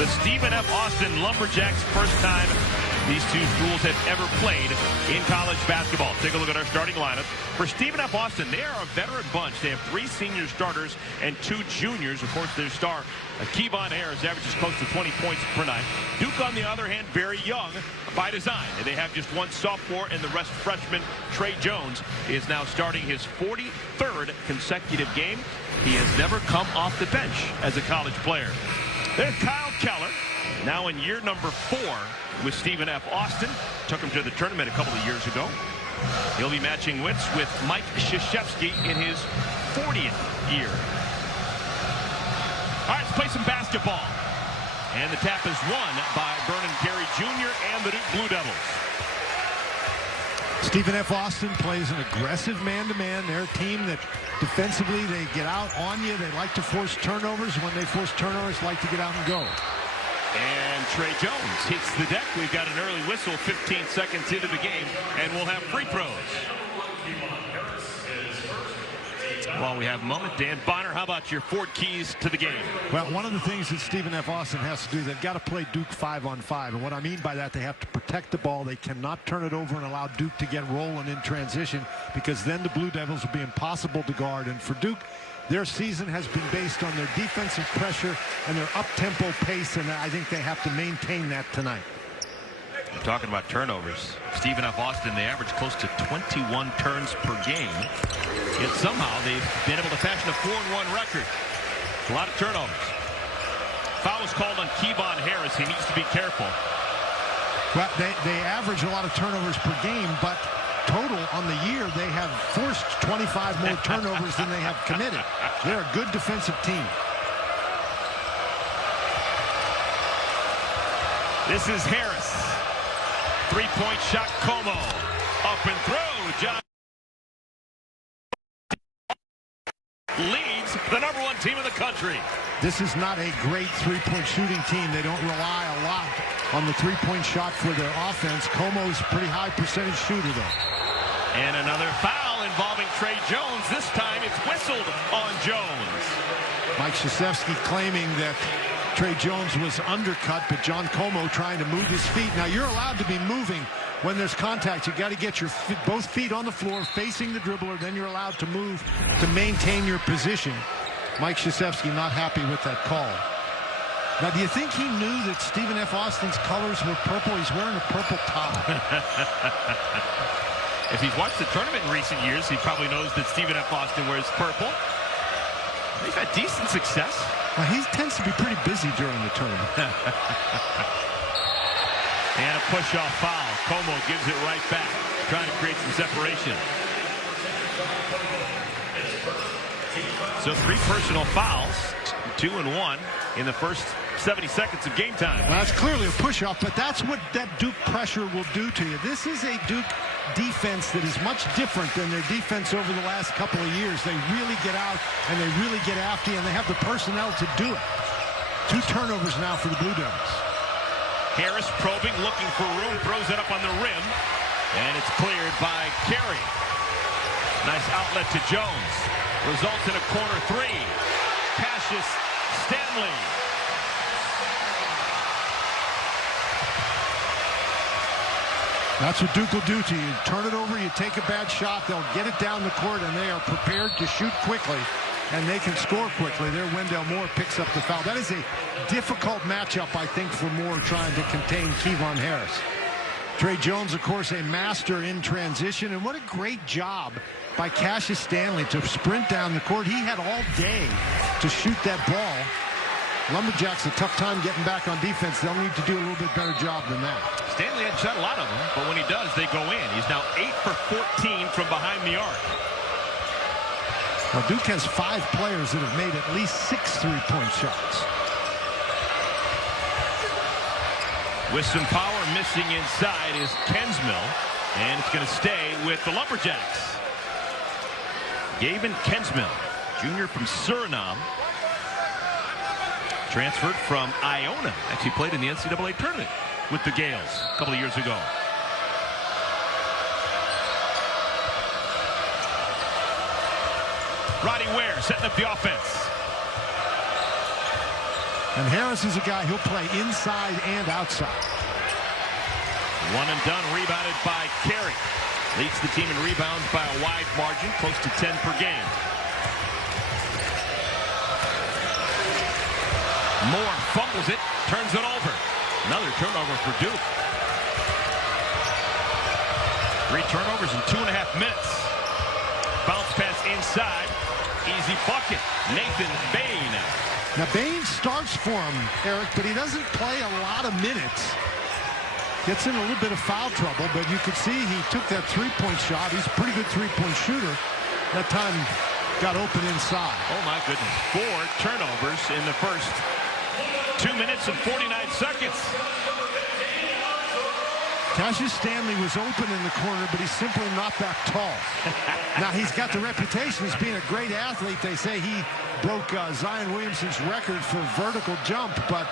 the Stephen F. Austin Lumberjacks, first time these two schools have ever played in college basketball. Take a look at our starting lineup. For Stephen F. Austin, they are a veteran bunch. They have 3 senior starters and 2 juniors. Of course, their star, Kevon Harris, averages close to 20 points per night. Duke, on the other hand, very young by design. They have just 1 sophomore and the rest freshman. Trey Jones is now starting his 43rd consecutive game. He has never come off the bench as a college player. There's Kyle Keller, now in year number 4 with Stephen F. Austin. Took him to the tournament a couple of years ago. He'll be matching wits with Mike Krzyzewski in his 40th year. All right, let's play some basketball. And the tap is won by Vernon Carey Jr. and the Duke Blue Devils. Stephen F. Austin plays an aggressive man-to-man. They're a team that defensively, they get out on you. They like to force turnovers. When they force turnovers, like to get out and go. And Trey Jones hits the deck. We've got an early whistle 15 seconds into the game, and we'll have free throws. While we have a moment, Dan Bonner, how about your 4 keys to the game? Well, one of the things that Stephen F. Austin has to do, they've got to play Duke 5-on-5. And what I mean by that, they have to protect the ball. They cannot turn it over and allow Duke to get rolling in transition, because then the Blue Devils will be impossible to guard. And for Duke, their season has been based on their defensive pressure and their up-tempo pace, and I think they have to maintain that tonight. We're talking about turnovers. Stephen F. Austin, they average close to 21 turns per game. Yet somehow they've been able to fashion a 4-1 record. A lot of turnovers. Foul is called on Kevon Harris. He needs to be careful. Well, they average a lot of turnovers per game, but total on the year, they have forced 25 more turnovers than they have committed. They're a good defensive team. This is Harris. 3-point shot, Como. Up and through. John leads the #1 team in the country. This is not a great 3-point shooting team. They don't rely a lot on the 3-point shot for their offense. Como's a pretty high percentage shooter, though. And another foul involving Trey Jones. This time it's whistled on Jones. Mike Krzyzewski claiming that Trey Jones was undercut, but John Como trying to move his feet. Now, you're allowed to be moving when there's contact. You got to get your both feet on the floor facing the dribbler. Then you're allowed to move to maintain your position. Mike Krzyzewski not happy with that call. Now, do you think he knew that Stephen F. Austin's colors were purple? He's wearing a purple tie. If he's watched the tournament in recent years, he probably knows that Stephen F. Austin wears purple. They've had decent success. Well, he tends to be pretty busy during the tournament. And a push-off foul. Como gives it right back, trying to create some separation. So 3 personal fouls, 2 and 1 in the first 70 seconds of game time. Well, that's clearly a push-off, but that's what that Duke pressure will do to you. This is a Duke defense that is much different than their defense over the last couple of years. They really get out and they really get after you, and they have the personnel to do it. 2 turnovers now for the Blue Devils. Harris probing, looking for room, throws it up on the rim, and it's cleared by Carey. Nice outlet to Jones. Results in a corner 3. Cassius Stanley. That's what Duke will do to you. Turn it over, you take a bad shot, they'll get it down the court, and they are prepared to shoot quickly, and they can score quickly. There, Wendell Moore picks up the foul. That is a difficult matchup, I think, for Moore trying to contain Kevon Harris. Trey Jones, of course, a master in transition, and what a great job by Cassius Stanley to sprint down the court. He had all day to shoot that ball. Lumberjacks a tough time getting back on defense. They'll need to do a little bit better job than that. Stanley had shot a lot of them, but when he does, they go in. He's now 8 for 14 from behind the arc. Now, Duke has 5 players that have made at least 6 3-point shots. With some power missing inside is Kensmill, and it's going to stay with the Lumberjacks. Gavin Kensmill, junior from Suriname. Transferred from Iona. Actually played in the NCAA tournament with the Gales a couple of years ago. Roddy Ware setting up the offense. And Harris is a guy who'll play inside and outside. One and done, rebounded by Carey. Leads the team in rebounds by a wide margin, close to 10 per game. Moore fumbles it, turns it over. Another turnover for Duke. 3 turnovers in 2.5 minutes. Bounce pass inside. Easy bucket. Nathan Bain. Now Bain starts for him, Eric, but he doesn't play a lot of minutes. Gets in a little bit of foul trouble, but you could see he took that three-point shot. He's a pretty good three-point shooter. That time got open inside. Oh, my goodness. 4 turnovers in the first 2 minutes and 49 seconds. Cassius Stanley was open in the corner, but he's simply not that tall. Now, he's got the reputation as being a great athlete. They say he broke Zion Williamson's record for vertical jump, but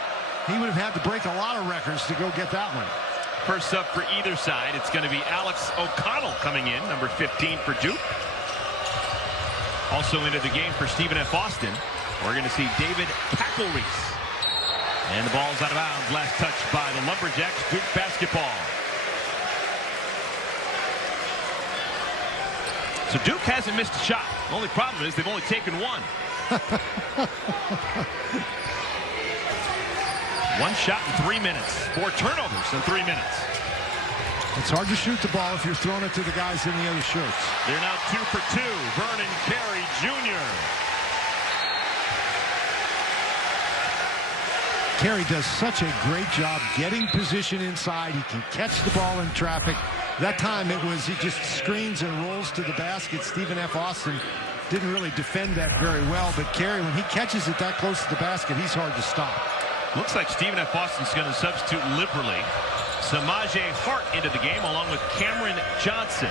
he would have had to break a lot of records to go get that one. First up for either side, it's going to be Alex O'Connell coming in, number 15 for Duke. Also into the game for Stephen F. Austin, we're going to see David Kackle-Reese. And the ball's out of bounds. Last touch by the Lumberjacks. Duke basketball. So Duke hasn't missed a shot. The only problem is they've only taken one. One shot in 3 minutes. 4 turnovers in 3 minutes. It's hard to shoot the ball if you're throwing it to the guys in the other shirts. They're now 2 for 2. Vernon Carey Jr. Carey does such a great job getting position inside. He can catch the ball in traffic. That time it was he just screens and rolls to the basket. Stephen F. Austin didn't really defend that very well, but Carey, when he catches it that close to the basket, he's hard to stop. Looks like Stephen F. Austin's going to substitute liberally. Samaje Hart into the game along with Cameron Johnson.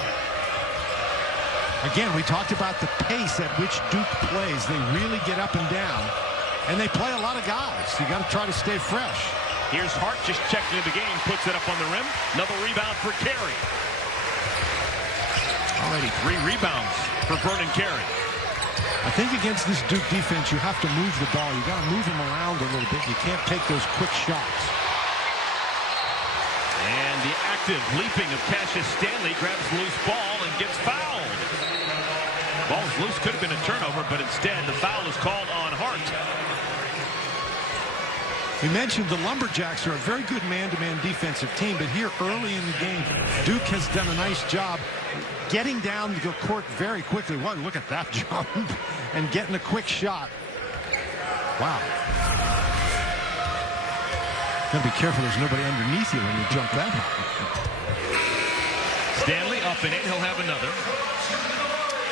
Again, we talked about the pace at which Duke plays. They really get up and down, and they play a lot of guys. You got to try to stay fresh. Here's Hart just checking into the game, puts it up on the rim. Another rebound for Carey. Already 3 rebounds for Vernon Carey. I think against this Duke defense, you have to move the ball. You got to move them around a little bit. You can't take those quick shots. And the active leaping of Cassius Stanley grabs the loose ball and gets fouled. Ball's loose, could have been a turnover, but instead the foul is called on Hart. We mentioned the Lumberjacks are a very good man-to-man defensive team, but here early in the game, Duke has done a nice job getting down the court very quickly. Wow, look at that jump and getting a quick shot. Wow. Got to be careful there's nobody underneath you when you jump that high. Stanley up and in, he'll have another.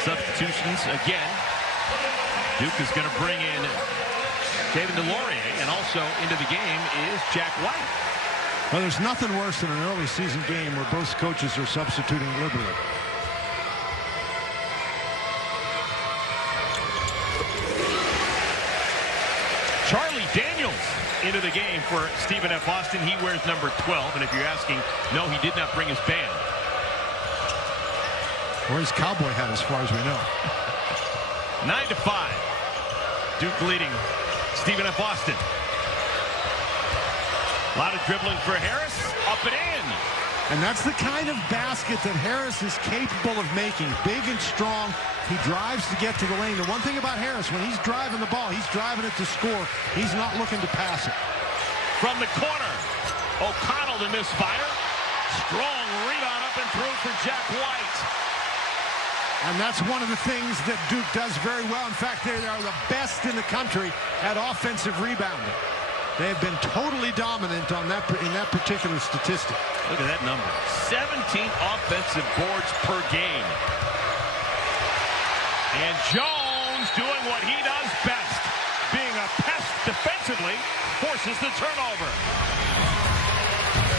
Substitutions again. Duke is going to bring in David DeLaurier, and also into the game is Jack White. Well, there's nothing worse than an early season game where both coaches are substituting liberally. Charlie Daniels into the game for Stephen F. Austin. He wears number 12, and if you're asking, no, he did not bring his band. Or his cowboy hat, as far as we know. 9-5. Duke leading Stephen F. Austin. A lot of dribbling for Harris. Up and in. And that's the kind of basket that Harris is capable of making. Big and strong. He drives to get to the lane. The one thing about Harris, when he's driving the ball, he's driving it to score. He's not looking to pass it. From the corner, O'Connell to misfire. Strong rebound up and through for Jack White. And that's one of the things that Duke does very well. In fact, they are the best in the country at offensive rebounding. They have been totally dominant on that in that particular statistic. Look at that number. 17 offensive boards per game. And Jones doing what he does best. Being a pest defensively, forces the turnover.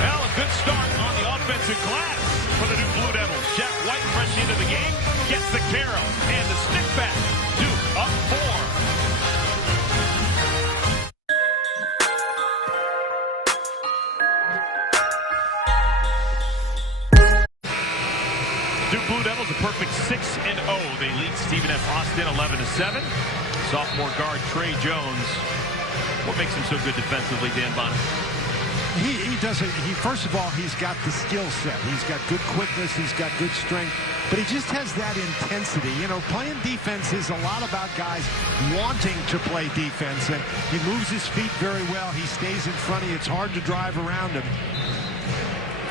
Well, a good start on the offensive glass for the Duke Blue Devils. Jack White fresh into the game, gets the carry and the stick back. Duke up 4. Duke Blue Devils a perfect 6-0. They lead Stephen F. Austin 11-7. Sophomore guard Trey Jones What makes him so good defensively, Dan Bonner? He does it. First of all, he's got the skill set. He's got good quickness. He's got good strength. But he just has that intensity. You know, playing defense is a lot about guys wanting to play defense. And he moves his feet very well. He stays in front of you. It's hard to drive around him.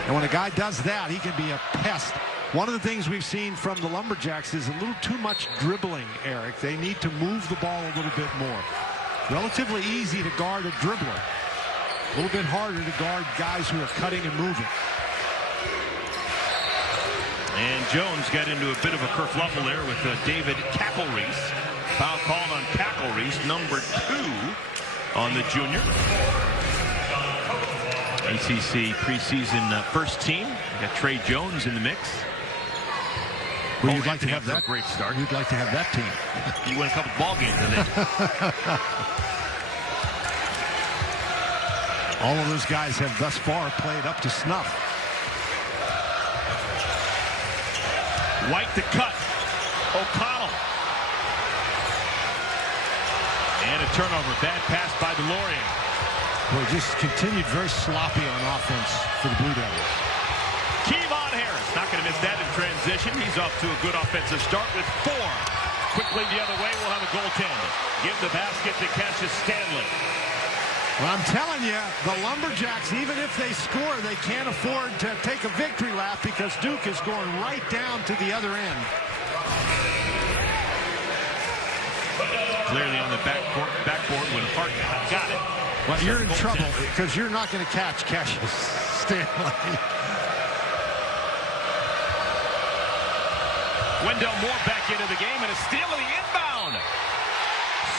And when a guy does that, he can be a pest. One of the things we've seen from the Lumberjacks is a little too much dribbling, Eric. They need to move the ball a little bit more. Relatively easy to guard a dribbler. A little bit harder to guard guys who are cutting and moving. And Jones got into a bit of a kerfluffle there with David Cackle-Reese. Foul called on Cackle-Reese, number 2 on the junior. ACC preseason first team. We got Trey Jones in the mix. Well, you'd like to have that great start. You'd like to have that team. You win a couple ball games with it. All of those guys have thus far played up to snuff. White to cut. O'Connell. And a turnover. Bad pass by Delorier. Boy, just continued very sloppy on offense for the Blue Devils. Kevon Harris. Not going to miss that in transition. He's off to a good offensive start with 4. Quickly the other way. We'll have a goaltender. Give the basket to Cassius Stanley. Well, I'm telling you, the Lumberjacks, even if they score, they can't afford to take a victory lap because Duke is going right down to the other end. Clearly on the backboard when Hart got it. Well, you're in trouble because you're not going to catch Cassius Stanley. Wendell Moore back into the game and a steal of the inbound.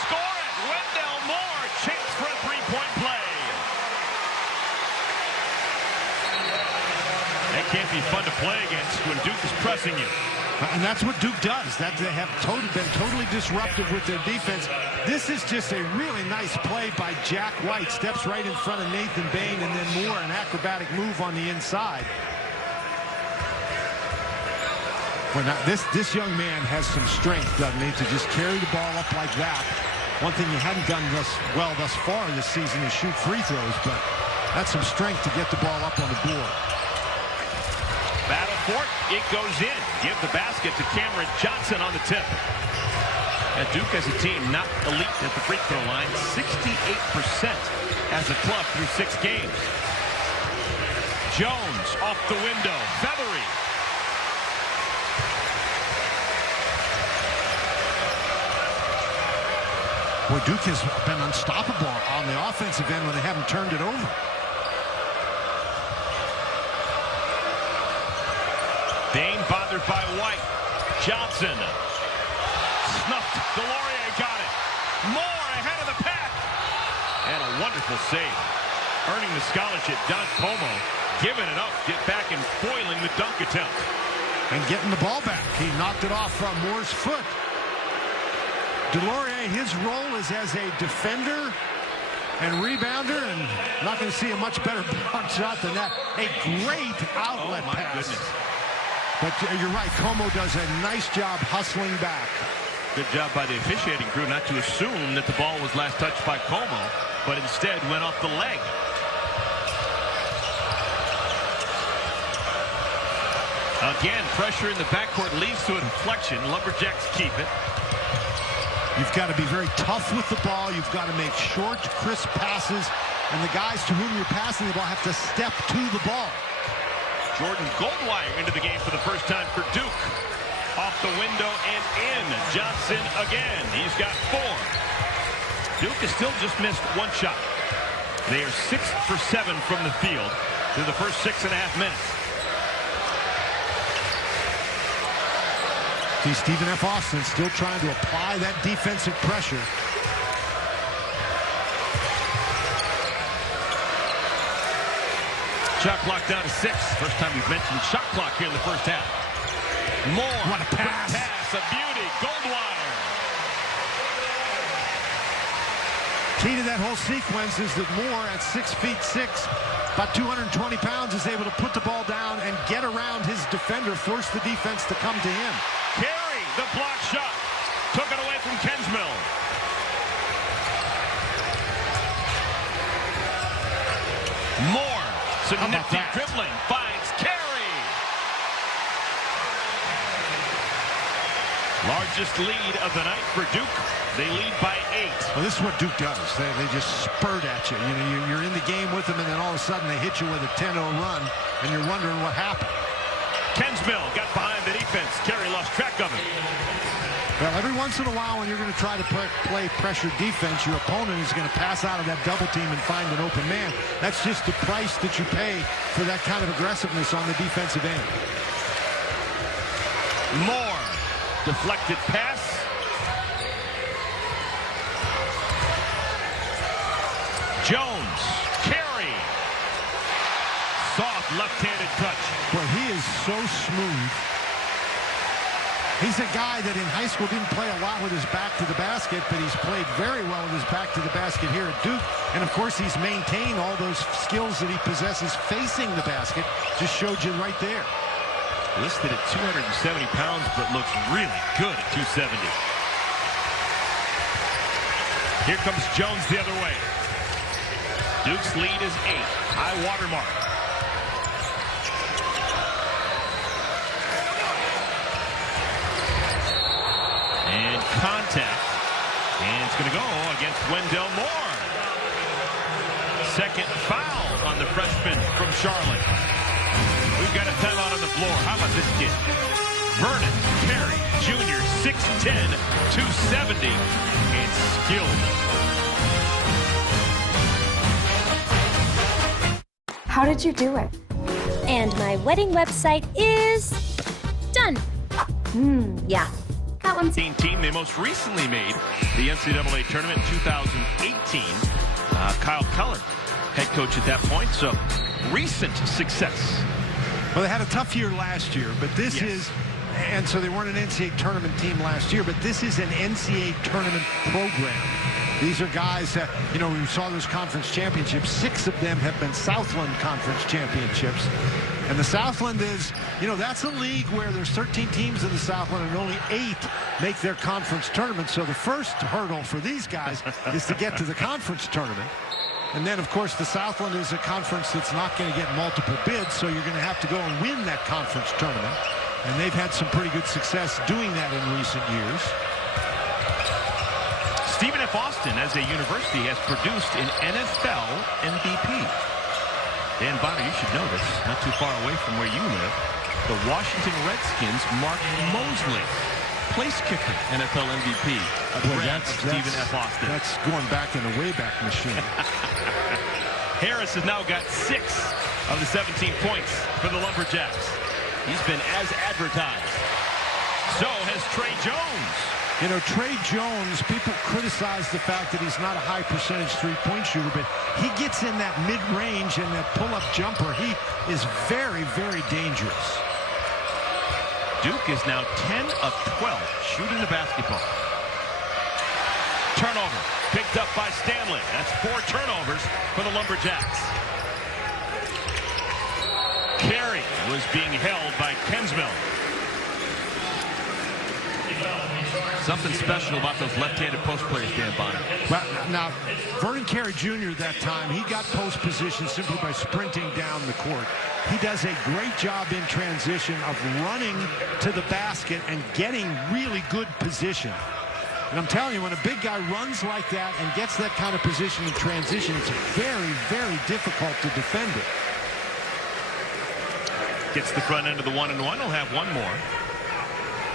Score it, Wendell Moore. Chance for a three-point play. That can't be fun to play against when Duke is pressing you. And that's what Duke does. They have been totally disruptive with their defense. This is just a really nice play by Jack White. Steps right in front of Nathan Bain, and then Moore, an acrobatic move on the inside. Well, now, this young man has some strength, doesn't he, to just carry the ball up like that. One thing he hadn't done thus far this season is shoot free throws, but that's some strength to get the ball up on the board. Battle for it. It goes in. Give the basket to Cameron Johnson on the tip. And Duke as a team not elite at the free throw line. 68% as a club through 6 games. Jones off the window. Feathery. Boy, Duke has been unstoppable on the offensive end when they haven't turned it over. Bain bothered by White. Johnson. Snuffed. Delorier got it. Moore ahead of the pack. And a wonderful save. Earning the scholarship. Don Como giving it up. Get back and foiling the dunk attempt. And getting the ball back. He knocked it off from Moore's foot. Delorier, his role is as a defender and rebounder, and not going to see a much better block shot than that. A great outlet pass. Goodness. But you're right, Como does a nice job hustling back. Good job by the officiating crew not to assume that the ball was last touched by Como, but instead went off the leg. Again, pressure in the backcourt leads to a deflection. Lumberjacks keep it. You've got to be very tough with the ball. You've got to make short, crisp passes. And the guys to whom you're passing the ball have to step to the ball. Jordan Goldwire into the game for the first time for Duke. Off the window and in. Johnson again. He's got 4. Duke has still just missed 1 shot. They are 6 for 7 from the field through the first 6.5 minutes. See, Stephen F. Austin still trying to apply that defensive pressure. Shot clock down to 6. First time we've mentioned shot clock here in the first half. Moore. What a pass. A beauty. Goldwire. Key to that whole sequence is that Moore at 6'6", about 220 pounds, is able to put the ball down and get around his defender, force the defense to come to him. Carey, the block shot. Took it away from Kensmill. Moore, some nifty dribbling, finds Carey. Largest lead of the night for Duke. They lead by 8. Well, this is what Duke does. They just spurt at you. You know, you're in the game with them, and then all of a sudden they hit you with a 10-0 run, and you're wondering what happened. Kensmill got behind the defense. Carey lost track of it. Well, every once in a while when you're going to try to play pressure defense, your opponent is going to pass out of that double team and find an open man. That's just the price that you pay for that kind of aggressiveness on the defensive end. Moore, deflected pass. Jones, Carey. Soft left-handed touch. Boy, he is so smooth. He's a guy that in high school didn't play a lot with his back to the basket, but he's played very well with his back to the basket here at Duke. And, of course, he's maintained all those skills that he possesses facing the basket. Just showed you right there. Listed at 270 pounds, but looks really good at 270. Here comes Jones the other way. Duke's lead is 8. High watermark. And contact. And it's going to go against Wendell Moore. Second foul on the freshman from Charlotte. We've got a timeout on the floor. How about this kid? Vernon Carey Jr., 6'10", 270, and skilled. How did you do it? And my wedding website is done. Yeah. Got one. Team they most recently made the NCAA tournament in 2018. Kyle Keller, head coach at that point. So recent success. Well, they had a tough year last year, but this is, and so they weren't an NCAA tournament team last year, but this is an NCAA tournament program. These are guys that, you know, we saw those conference championships. 6 of them have been Southland Conference championships. And the Southland is, you know, that's a league where there's 13 teams in the Southland and only 8 make their conference tournament. So the first hurdle for these guys is to get to the conference tournament. And then, of course, the Southland is a conference that's not going to get multiple bids, so you're going to have to go and win that conference tournament. And they've had some pretty good success doing that in recent years. Stephen F. Austin, as a university, has produced an NFL MVP. Dan Bonner, you should know this. Not too far away from where you live. The Washington Redskins Mark Mosley, place kicker, NFL MVP. Stephen F. Austin. That's going back in the Wayback Machine. Harris has now got 6 of the 17 points for the Lumberjacks. He's been as advertised. So has Trey Jones. You know, Trey Jones, people criticize the fact that he's not a high percentage three-point shooter, but he gets in that mid-range and that pull-up jumper. He is very, very dangerous. Duke is now 10 of 12 shooting the basketball. Turnover picked up by Stanley. That's 4 turnovers for the Lumberjacks. Carey was being held by Kensmill. Something special about those left-handed post players, Dan Bonner. Well, now, Vernon Carey Jr. that time, he got post position simply by sprinting down the court. He does a great job in transition of running to the basket and getting really good position. And I'm telling you, when a big guy runs like that and gets that kind of position in transition, it's very, very difficult to defend it. Gets the front end of the 1-and-1. He'll have one more.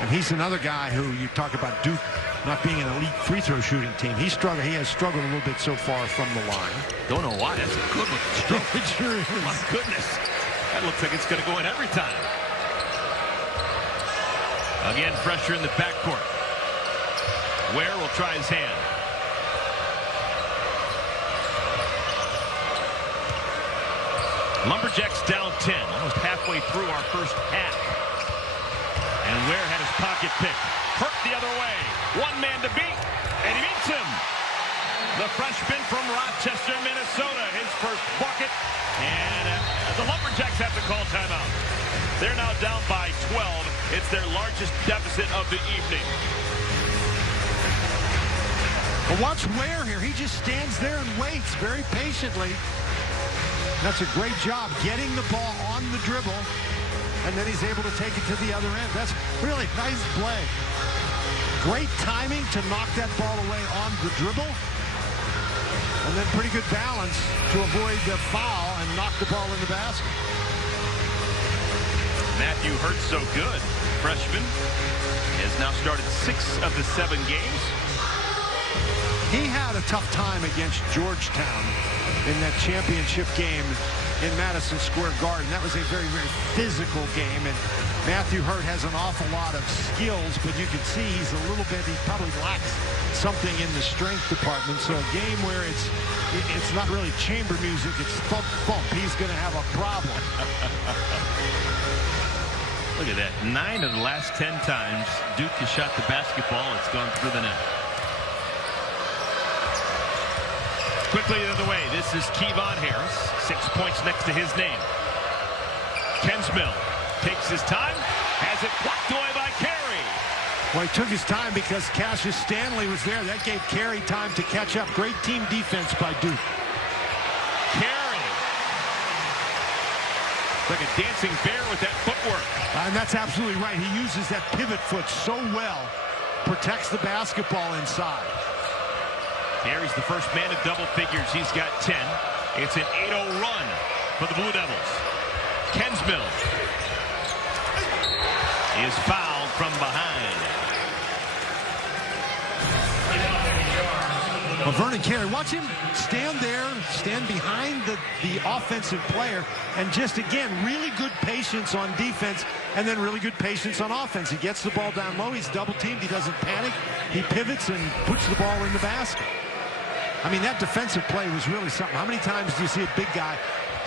And he's another guy who you talk about Duke not being an elite free throw shooting team. He has struggled a little bit so far from the line. Don't know why. That's a good looking stroke. It sure is. My goodness. That looks like it's going to go in every time. Again, pressure in the backcourt. Ware will try his hand. Lumberjacks down 10, almost halfway through our first half. And Ware had his pocket picked. Hurt the other way. One man to beat, and he beats him. The freshman from Rochester, Minnesota, his first bucket. And the Lumberjacks have to call timeout. They're now down by 12. It's their largest deficit of the evening. But watch Ware here. He just stands there and waits very patiently. That's a great job getting the ball on the dribble, and then he's able to take it to the other end. That's really nice play. Great timing to knock that ball away on the dribble, and then pretty good balance to avoid the foul and knock the ball in the basket. Matthew Hurt, so good. Freshman has now started 6 of the 7 games. He had a tough time against Georgetown in that championship game in Madison Square Garden. That was a very, very physical game, and Matthew Hurt has an awful lot of skills, but you can see he's a little bit, he probably lacks something in the strength department. So a game where it's not really chamber music, it's thump, thump. He's going to have a problem. Look at that. 9 of the last 10 times Duke has shot the basketball, it's gone through the net. Quickly the other way, this is Kevon Harris. 6 points next to his name. Kensmill takes his time, has it blocked away by Carey. Well, he took his time because Cassius Stanley was there. That gave Carey time to catch up. Great team defense by Duke. Carey. Like a dancing bear with that footwork. And that's absolutely right. He uses that pivot foot so well. Protects the basketball inside. Carey's the first man in double figures. He's got 10. It's an 8-0 run for the Blue Devils. Kensmill is fouled from behind. Well, Vernon Carey, watch him stand there, stand behind the offensive player, and just, again, really good patience on defense, and then really good patience on offense. He gets the ball down low. He's double-teamed. He doesn't panic. He pivots and puts the ball in the basket. I mean, that defensive play was really something. How many times do you see a big guy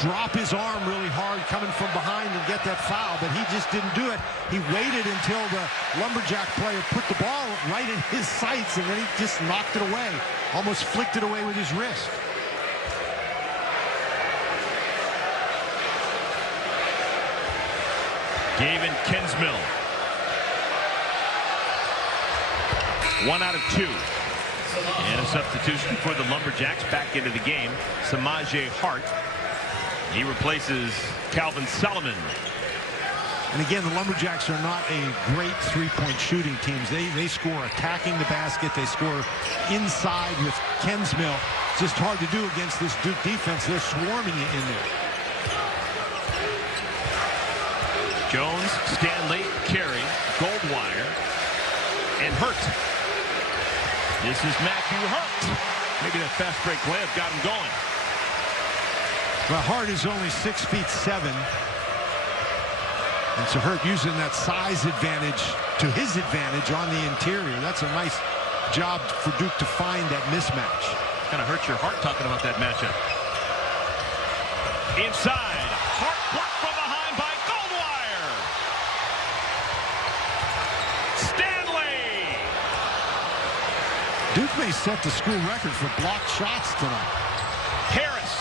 drop his arm really hard coming from behind and get that foul? But he just didn't do it. He waited until the Lumberjack player put the ball right in his sights, and then he just knocked it away, almost flicked it away with his wrist. Gavin Kensmill. 1 out of 2. And a substitution for the Lumberjacks back into the game. Samaje Hart. He replaces Calvin Solomon. And again, the Lumberjacks are not a great three-point shooting team. They score attacking the basket. They score inside with Kensmill. It's just hard to do against this Duke defense. They're swarming it in there. Jones, Stanley, Carey, Goldwire, and Hurt. This is Matthew Hurt. Maybe that fast break layup got him going. Well, Hart is only 6'7". And so Hurt using that size advantage to his advantage on the interior. That's a nice job for Duke to find that mismatch. Kind of hurts your heart talking about that matchup. Inside. Hart blocked from behind by Goldwire. Stanley. Duke may set the school record for blocked shots tonight. Harris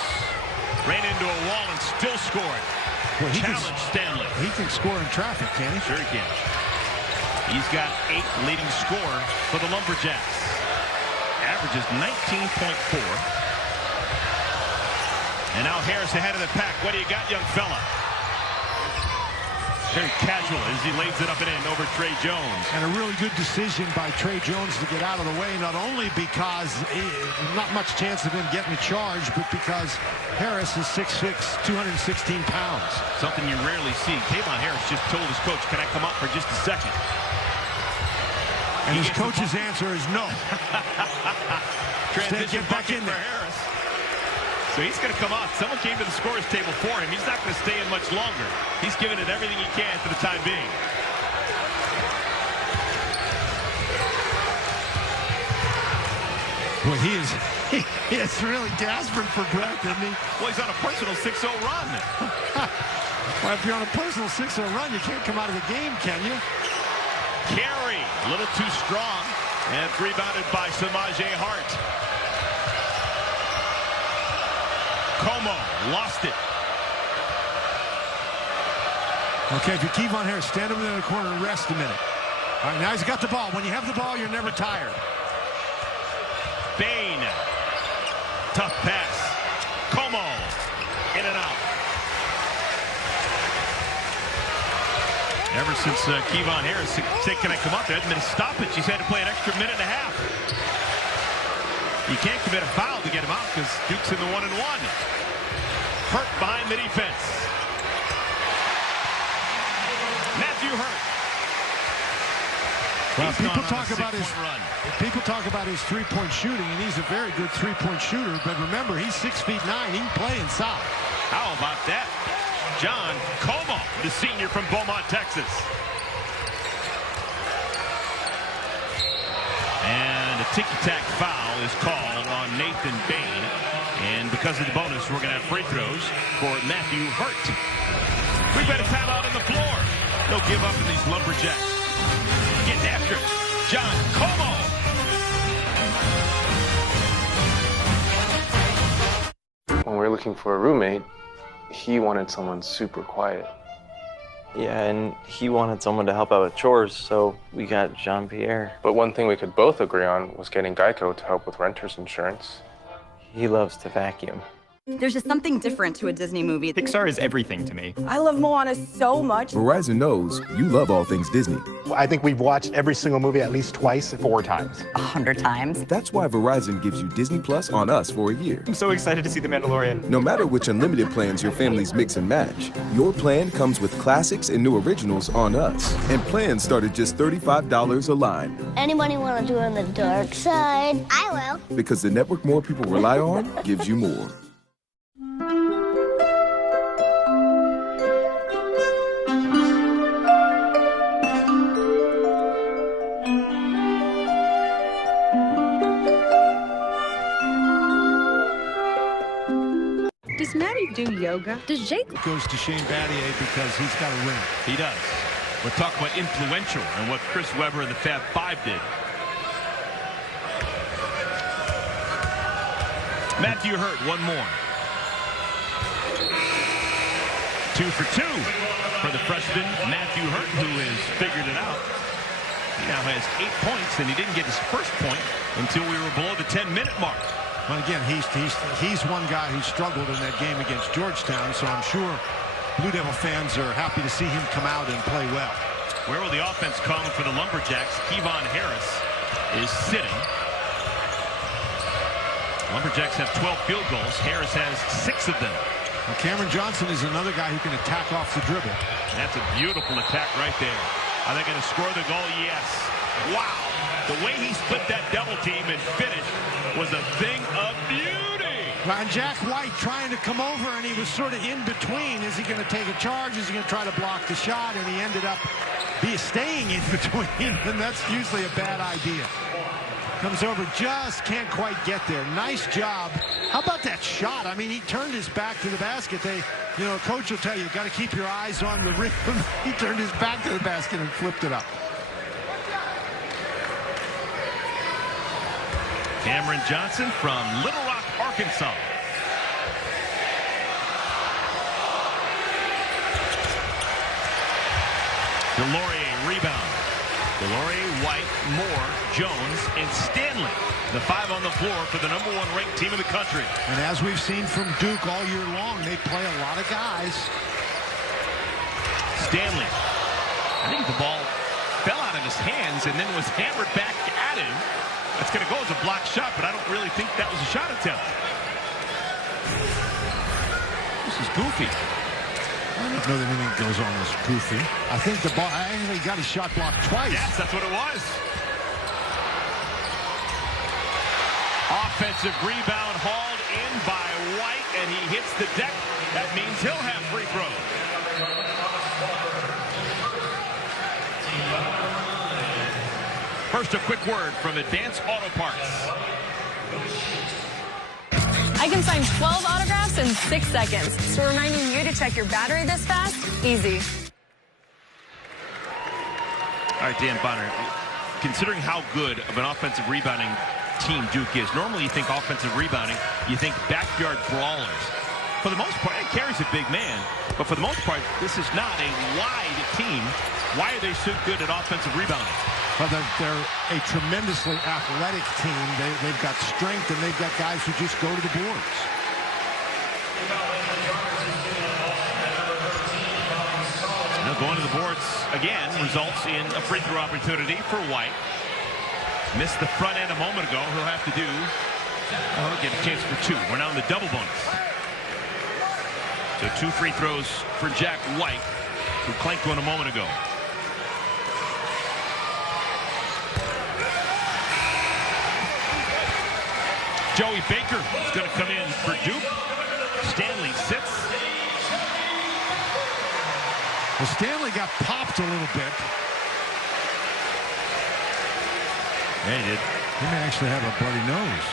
ran into a wall and still scored. Well, Challenge Stanley. He can score in traffic, can he? Sure he can. He's got 8 leading scorer for the Lumberjacks. Averages 19.4. And now Harris ahead of the pack. What do you got, young fella? Very casual as he lays it up and in over Trey Jones. And a really good decision by Trey Jones to get out of the way, not only because not much chance of him getting a charge, but because Harris is 6'6", 216 pounds. Something you rarely see. Kevon Harris just told his coach, can I come up for just a second? And his coach's answer is no. Transition get back in there. For Harris. So he's going to come out. Someone came to the scorer's table for him. He's not going to stay in much longer. He's giving it everything he can for the time being. Well, he is really gasping for breath, isn't he? Well, he's on a personal 6-0 run. Well, if you're on a personal 6-0 run, you can't come out of the game, can you? Carey, a little too strong. And it's rebounded by Samaje Hart. Como lost it. Okay, if you're Kevon Harris, stand over there in the corner and rest a minute. All right, now he's got the ball. When you have the ball, you're never tired. Bain. Tough pass. Como in and out. Ever since Kevon Harris said, can I come up? There hasn't been a stoppage. He's had to play an extra minute and a half. You can't commit a foul to get him out because Duke's in the 1-and-1. Hurt behind the defense. Matthew Hurt. Well, people talk about his three-point shooting, and he's a very good three-point shooter. But remember, he's 6'9". He can play inside. How about that? John Como, the senior from Beaumont, Texas. And a ticky-tack foul is called on Nathan Bain. And because of the bonus, we're going to have free throws for Matthew Hurt. We've got a timeout on the floor. No give up in these Lumberjacks. Getting after it. John Como. When we were looking for a roommate, he wanted someone super quiet. Yeah, and he wanted someone to help out with chores, so we got Jean-Pierre. But one thing we could both agree on was getting Geico to help with renter's insurance. He loves to vacuum. There's just something different to a Disney movie. Pixar is everything to me. I love Moana so much. Verizon knows you love all things Disney. I think we've watched every single movie at least twice, 4 times. 100 times. That's why Verizon gives you Disney Plus on us for a year. I'm so excited to see The Mandalorian. No matter which unlimited plans your families mix and match, your plan comes with classics and new originals on us. And plans start at just $35 a line. Anybody want to do it on the dark side? I will. Because the network more people rely on gives you more. Does Maddie do yoga? Does Jake? Goes to Shane Battier because he's got a ring. He does. We're talking about influential and what Chris Webber and the Fab Five did. Matthew Hurt, one more. 2 for 2 for the freshman Matthew Hurt, who has figured it out. He now has 8 points, and he didn't get his first point until we were below the 10-minute mark. Well, again, he's one guy who struggled in that game against Georgetown, so I'm sure Blue Devil fans are happy to see him come out and play well. Where will the offense come for the Lumberjacks? Kevon Harris is sitting. Lumberjacks have 12 field goals. Harris has 6 of them. Well, Cameron Johnson is another guy who can attack off the dribble. That's a beautiful attack right there. Are they going to score the goal? Yes. Wow. The way he split that double team and finished was a thing of beauty. And Jack White trying to come over, and he was sort of in between. Is he going to take a charge? Is he going to try to block the shot? And he ended up staying in between, and that's usually a bad idea. Comes over, just can't quite get there. Nice job. How about that shot? I mean, he turned his back to the basket. A coach will tell you, got to keep your eyes on the rim. He turned his back to the basket and flipped it up. Cameron Johnson from Little Rock, Arkansas. Delorier rebound. Delorier, White, Moore, Jones, and Stanley. The 5 on the floor for the #1 ranked team in the country. And as we've seen from Duke all year long, they play a lot of guys. Stanley. I think the ball fell out of his hands and then was hammered back at him. That's going to go as a blocked shot, but I don't really think that was a shot attempt. This is goofy. I don't know that anything goes on this goofy. I think the ball actually got his shot blocked twice. Yes, that's what it was. Offensive rebound hauled in by White, and he hits the deck. That means he'll have free throws. First, a quick word from Advanced Auto Parts. I can sign 12 autographs in 6 seconds. So reminding you to check your battery this fast? Easy. All right, Dan Bonner, considering how good of an offensive rebounding team Duke is, normally you think offensive rebounding, you think backyard brawlers. For the most part, Carey's a big man, but for the most part, this is not a wide team. Why are they so good at offensive rebounding? Well, they're a tremendously athletic team. They've got strength, and they've got guys who just go to the boards. Now going to the boards again results in a free throw opportunity for White. Missed the front end a moment ago. He'll have to do, get a chance for 2. We're now in the double bonus. So 2 free throws for Jack White, who clanked one a moment ago. Joey Baker is going to come in for Duke. Stanley sits. Well, Stanley got popped a little bit. Yeah, he did. He may actually have a bloody nose.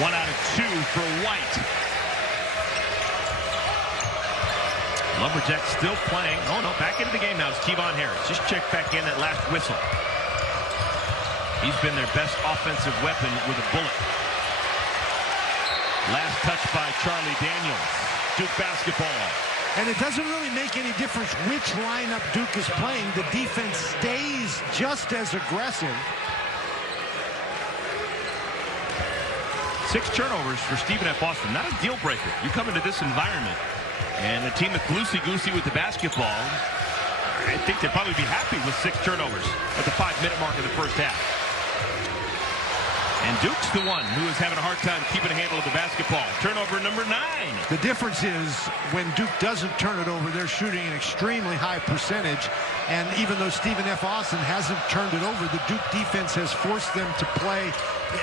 One out of 2 for White. Lumberjacks still playing. Oh, no, back into the game now is Kevon Harris. Just checked back in that last whistle. He's been their best offensive weapon with a bullet. Last touch by Charlie Daniels. Duke basketball. And it doesn't really make any difference which lineup Duke is playing. The defense stays just as aggressive. 6 turnovers for Stephen F. Austin. Not a deal breaker. You come into this environment, and a team that's loosey-goosey with the basketball, I think they'd probably be happy with 6 turnovers at the 5-minute mark of the first half. And Duke's the one who is having a hard time keeping a handle of the basketball. Turnover number 9. The difference is when Duke doesn't turn it over, they're shooting an extremely high percentage. And even though Stephen F. Austin hasn't turned it over, the Duke defense has forced them to play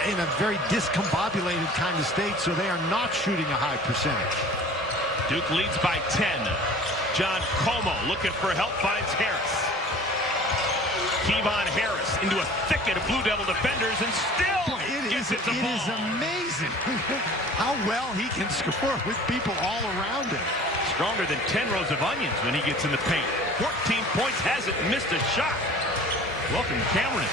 in a very discombobulated kind of state, so they are not shooting a high percentage. Duke leads by 10. John Como looking for help, finds Harris. Kevon Harris into a thicket of Blue Devil defenders, and still it is amazing how well he can score with people all around him. Stronger than 10 rows of onions when he gets in the paint. 14 points, hasn't missed a shot. Welcome, Cameron.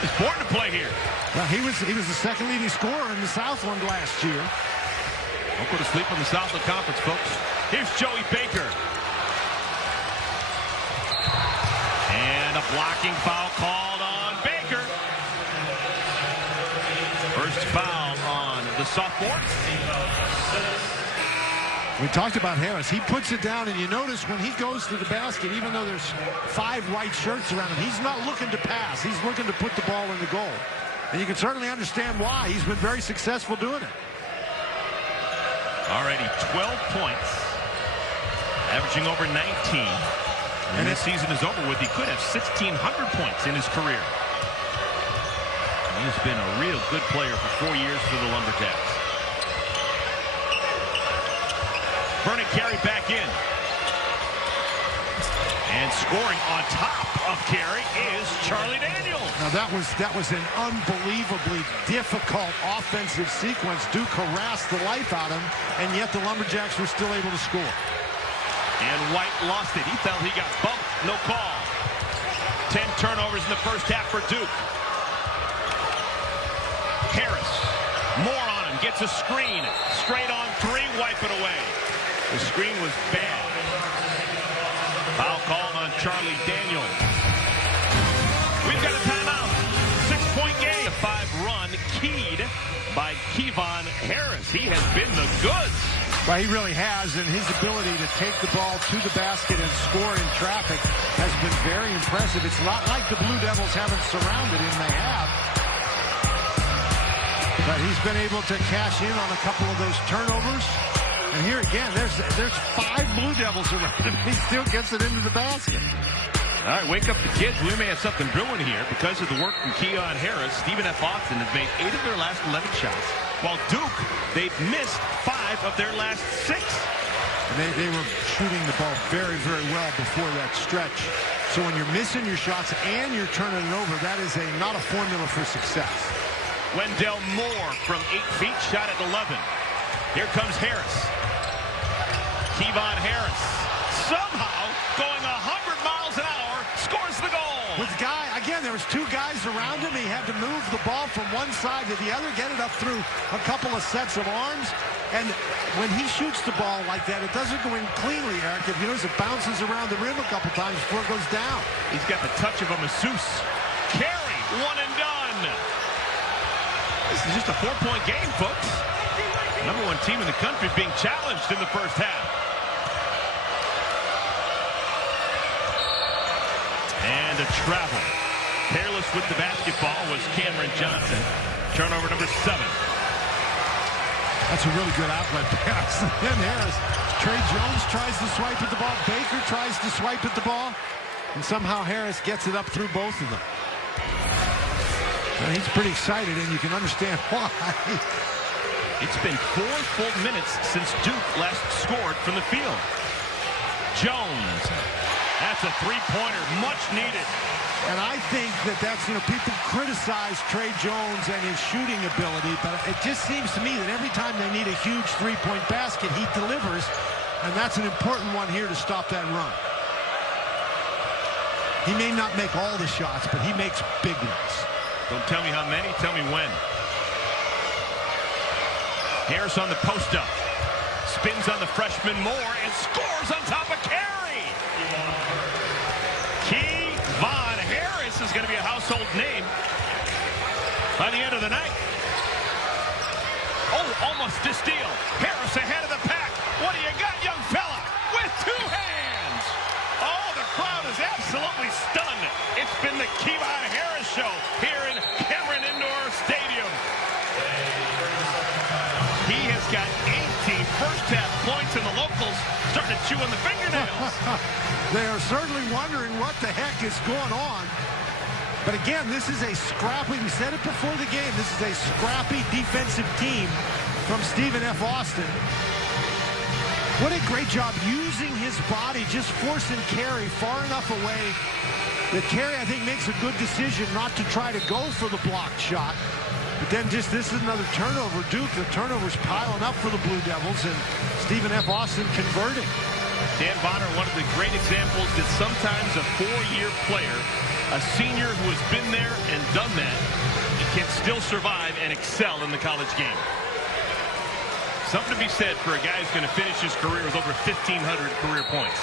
It's important to play here. Well, he was the second leading scorer in the Southland last year. Don't go to sleep on the Southland Conference, folks. Here's Joey Baker. And a blocking foul called on Baker. First foul on the sophomore. We talked about Harris. He puts it down, and you notice when he goes to the basket, even though there's 5 white shirts around him, he's not looking to pass. He's looking to put the ball in the goal. And you can certainly understand why. He's been very successful doing it. Already 12 points, averaging over 19. And this season is over with, he could have 1,600 points in his career. He's been a real good player for 4 years for the Lumberjacks. Vernon Carey back in. And scoring on top of Carey is Charlie Daniels. Now that was an unbelievably difficult offensive sequence. Duke harassed the life out of him, and yet the Lumberjacks were still able to score. And White lost it. He felt he got bumped. No call. 10 turnovers in the first half for Duke. Harris, more on him. Gets a screen. Straight on 3. Wipe it away. The screen was bad. Foul called on Charlie Daniels. We've got a timeout. 6-point game. A 5-run keyed by Kevon Harris. He has been the goods. Well, he really has, and his ability to take the ball to the basket and score in traffic has been very impressive. It's not like the Blue Devils haven't surrounded him. They have. But he's been able to cash in on a couple of those turnovers. And here again, there's 5 Blue Devils around him. He still gets it into the basket. All right, wake up the kids. We may have something brewing here because of the work from Kevon Harris. Stephen F. Austin has made 8 of their last 11 shots. While Duke, they've missed 5 of their last 6. And they were shooting the ball very, very well before that stretch. So when you're missing your shots and you're turning it over, that is not a formula for success. Wendell Moore from 8 feet, shot at 11. Here comes Harris. Kevon Harris somehow going 100 miles an hour, scores the goal. With again, there was 2 guys around him. He had to move the ball from one side to the other, get it up through a couple of sets of arms. And when he shoots the ball like that, it doesn't go in cleanly, Eric. If you notice, it bounces around the rim a couple times before it goes down. He's got the touch of a masseuse. Carey, one and done. This This is just a 4-point game, folks. #1 team in the country being challenged in the first half. And a travel. Careless with the basketball was Cameron Johnson. Turnover number 7. That's a really good outlet pass. Then Harris. Trey Jones tries to swipe at the ball. Baker tries to swipe at the ball. And somehow Harris gets it up through both of them. And he's pretty excited, and you can understand why. It's been 4 full minutes since Duke last scored from the field. Jones. That's a three-pointer, much needed. And I think that's, people criticize Trey Jones and his shooting ability, but it just seems to me that every time they need a huge three-point basket, he delivers, and that's an important one here to stop that run. He may not make all the shots, but he makes big ones. Don't tell me how many, tell me when. Harris on the post-up. Spins on the freshman Moore and scores on top of Carey. Kevon Harris is going to be a household name by the end of the night. Oh, almost to steal. Harris ahead of the pack. What do you got, young fella? With 2 hands. Oh, the crowd is absolutely stunned. It's been the Kevon Harris show here in Cameron Indoor Stadium. He has got 18 first-half points, and the locals starting to chew on the fingernails. They are certainly wondering what the heck is going on. But again, this is a scrappy, we said it before the game, this is a scrappy defensive team from Stephen F. Austin. What a great job using his body, just forcing Carey far enough away that Carey, I think, makes a good decision not to try to go for the blocked shot. But then this is another turnover. Duke, the turnovers piling up for the Blue Devils, and Stephen F. Austin converting. Dan Bonner, one of the great examples that sometimes a 4-year player, a senior who has been there and done that, can still survive and excel in the college game. Something to be said for a guy who's going to finish his career with over 1,500 career points.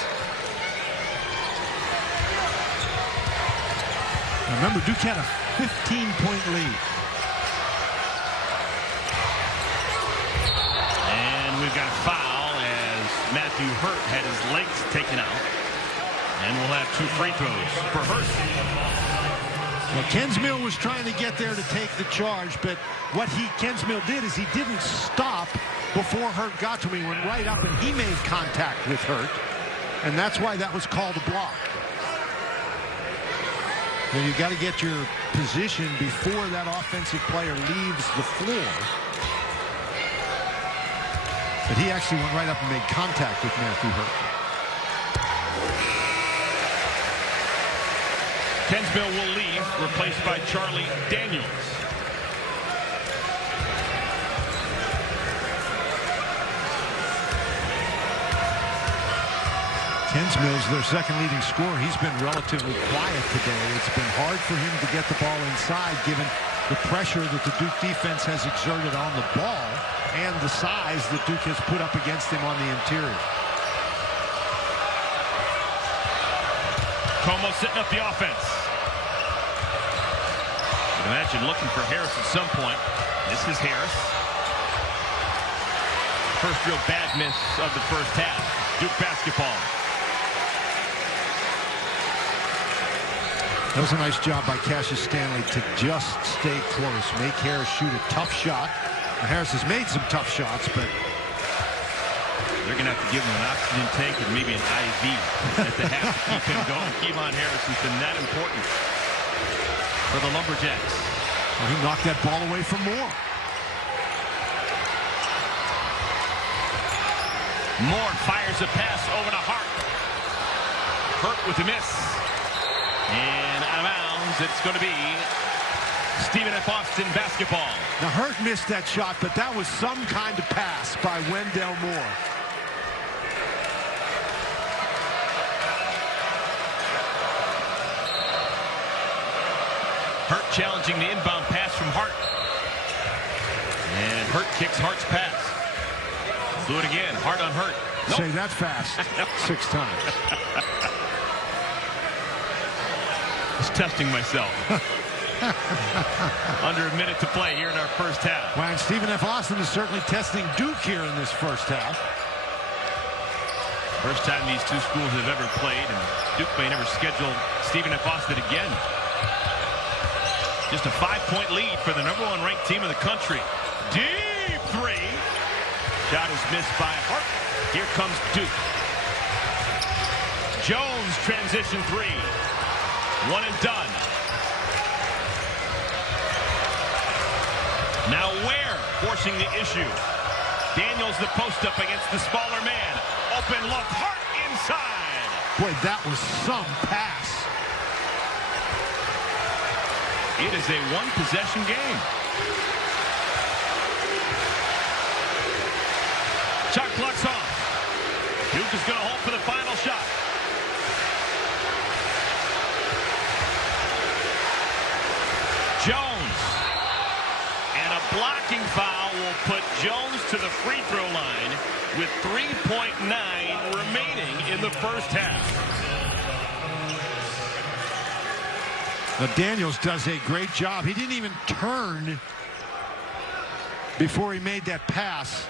Remember, Duke had a 15-point lead. And we've got a foul as Matthew Hurt had his legs taken out. And we'll have 2 free throws for Hurt. Well, Kensmill was trying to get there to take the charge, but what Kensmill did is he didn't stop before Hurt got to him. He went right up, and he made contact with Hurt, and that's why that was called a block. Then you got to get your position before that offensive player leaves the floor. But he actually went right up and made contact with Matthew Hurt. Kensmill will leave, replaced by Charlie Daniels. Kensmill's their second leading scorer. He's been relatively quiet today. It's been hard for him to get the ball inside, given the pressure that the Duke defense has exerted on the ball and the size that Duke has put up against him on the interior. Como setting up the offense. You can imagine looking for Harris at some point. This is Harris. First real bad miss of the first half. Duke basketball. That was a nice job by Cassius Stanley to just stay close, make Harris shoot a tough shot. Now, Harris has made some tough shots, but they're going to have to give him an oxygen tank and maybe an IV at the half to keep him going. Kevon Harris has been that important for the Lumberjacks. Well, he knocked that ball away from Moore. Moore fires a pass over to Hart. Hurt with the miss. And out of bounds, it's going to be Stephen F. Austin basketball. Now, Hurt missed that shot, but that was some kind of pass by Wendell Moore. Hurt challenging the inbound pass from Hart. And Hurt kicks Hart's pass. Do it again. Hart on Hurt. Nope. Say that fast 6 times. Just testing myself. Under a minute to play here in our first half. Well, and Stephen F. Austin is certainly testing Duke here in this first half. First time these two schools have ever played, and Duke may never schedule Stephen F. Austin again. Just a 5-point lead for the #1 ranked team in the country. Deep three. Shot is missed by Hart. Here comes Duke. Jones transition three. One and done. Now Ware forcing the issue. Daniels the post up against the smaller man. Open look. Hart inside. Boy, that was some pass. It is a one-possession game. Shot clock's off. Duke is going to hold for the final shot. Jones. And a blocking foul will put Jones to the free throw line with 3.9 remaining in the first half. Now Daniels does a great job. He didn't even turn before he made that pass.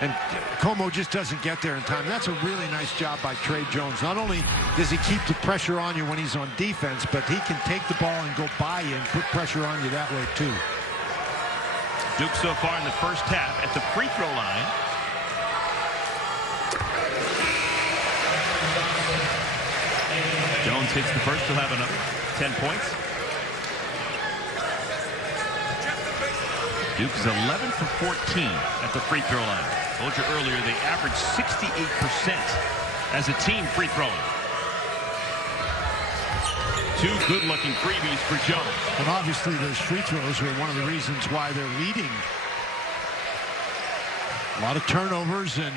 And Como just doesn't get there in time. That's a really nice job by Trey Jones. Not only does he keep the pressure on you when he's on defense, but he can take the ball and go by you and put pressure on you that way too. Duke so far in the first half at the free throw line. Jones hits the first. He'll have another 10 points. Duke is 11 for 14 at the free throw line. Told you earlier they average 68% as a team free throwing. Two good-looking freebies for Jones. And obviously those free throws are one of the reasons why they're leading. A lot of turnovers, and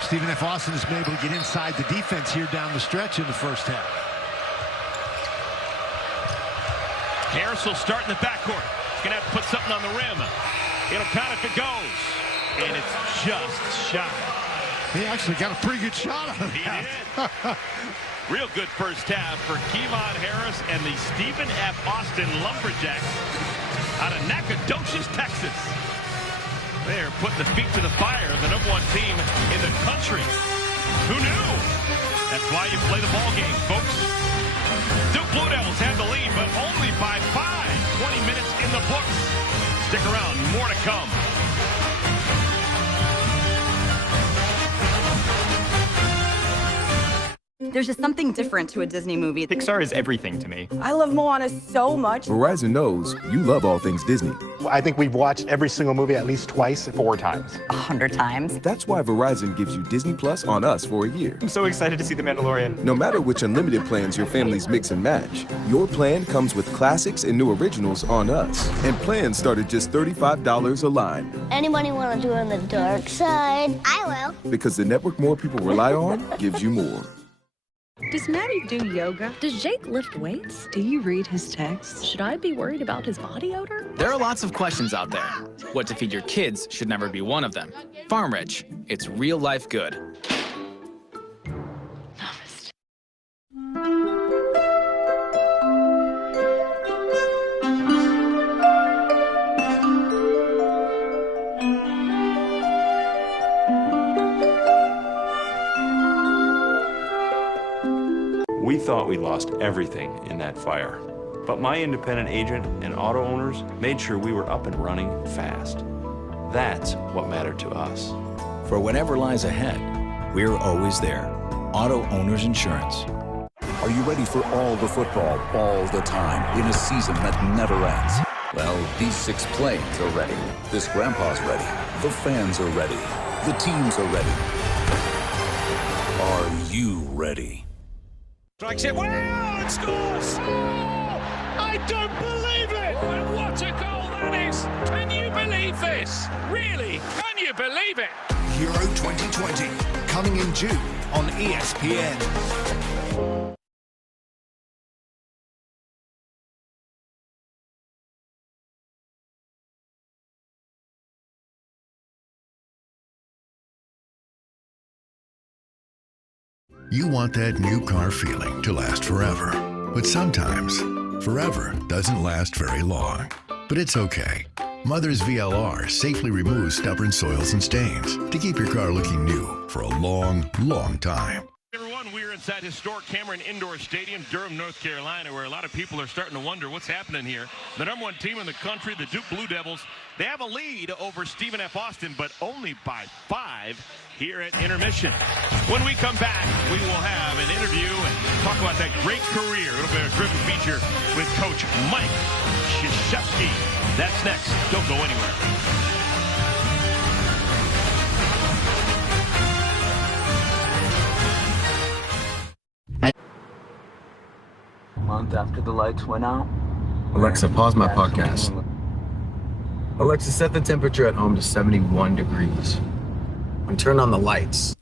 Stephen F. Austin has been able to get inside the defense here down the stretch in the first half. Harris will start in the backcourt. He's going to have to put something on the rim. It'll count if it goes. And it's just shy. He actually got a pretty good shot on He that. did. Real good first half for Kevon Harris and the Stephen F. Austin Lumberjacks out of Nacogdoches, Texas. They're putting the feet to the fire of the #1 team in the country. Who knew? That's why you play the ball game, folks. Duke Blue Devils have the lead, but only by 5. 20 minutes in the books. Stick around, more to come. There's just something different to a Disney movie. Pixar is everything to me. I love Moana so much. Verizon knows you love all things Disney. I think we've watched every single movie at least twice, 4 times. 100 times. That's why Verizon gives you Disney Plus on us for a year. I'm so excited to see The Mandalorian. No matter which unlimited plans your families mix and match, your plan comes with classics and new originals on us. And plans start at just $35 a line. Anybody want to do it on the dark side? I will. Because the network more people rely on gives you more. Does Maddie do yoga? Does Jake lift weights? Do you read his texts? Should I be worried about his body odor? There are lots of questions out there. What to feed your kids should never be one of them. Farm Rich. It's real life good. We thought we lost everything in that fire, but my independent agent and auto owners made sure we were up and running fast. That's what mattered to us. For whatever lies ahead, we're always there. Auto Owners Insurance. Are you ready for all the football, all the time, in a season that never ends? Well, these 6 planes are ready. This grandpa's ready. The fans are ready. The teams are ready. Are you ready? Strikes it well and scores! Oh, I don't believe it! And what a goal that is! Can you believe this? Really? Can you believe it? Euro 2020, coming in June on ESPN. You want that new car feeling to last forever. But sometimes Forever doesn't last very long, but it's okay. Mother's VLR safely removes stubborn soils and stains to keep your car looking new for a long, long time. Everyone, we're inside historic Cameron Indoor Stadium, Durham, North Carolina, where a lot of people are starting to wonder what's happening here. The #1 team in the country, the Duke Blue Devils, they have a lead over Stephen F. Austin, but only by 5 here at intermission. When we come back, we will have an interview and talk about that great career. It'll be a driven feature with Coach Mike Krzyzewski. That's next. Don't go anywhere. A month after the lights went out. Alexa, pause my podcast. Alexa, set the temperature at home to 71 degrees. And turn on the lights.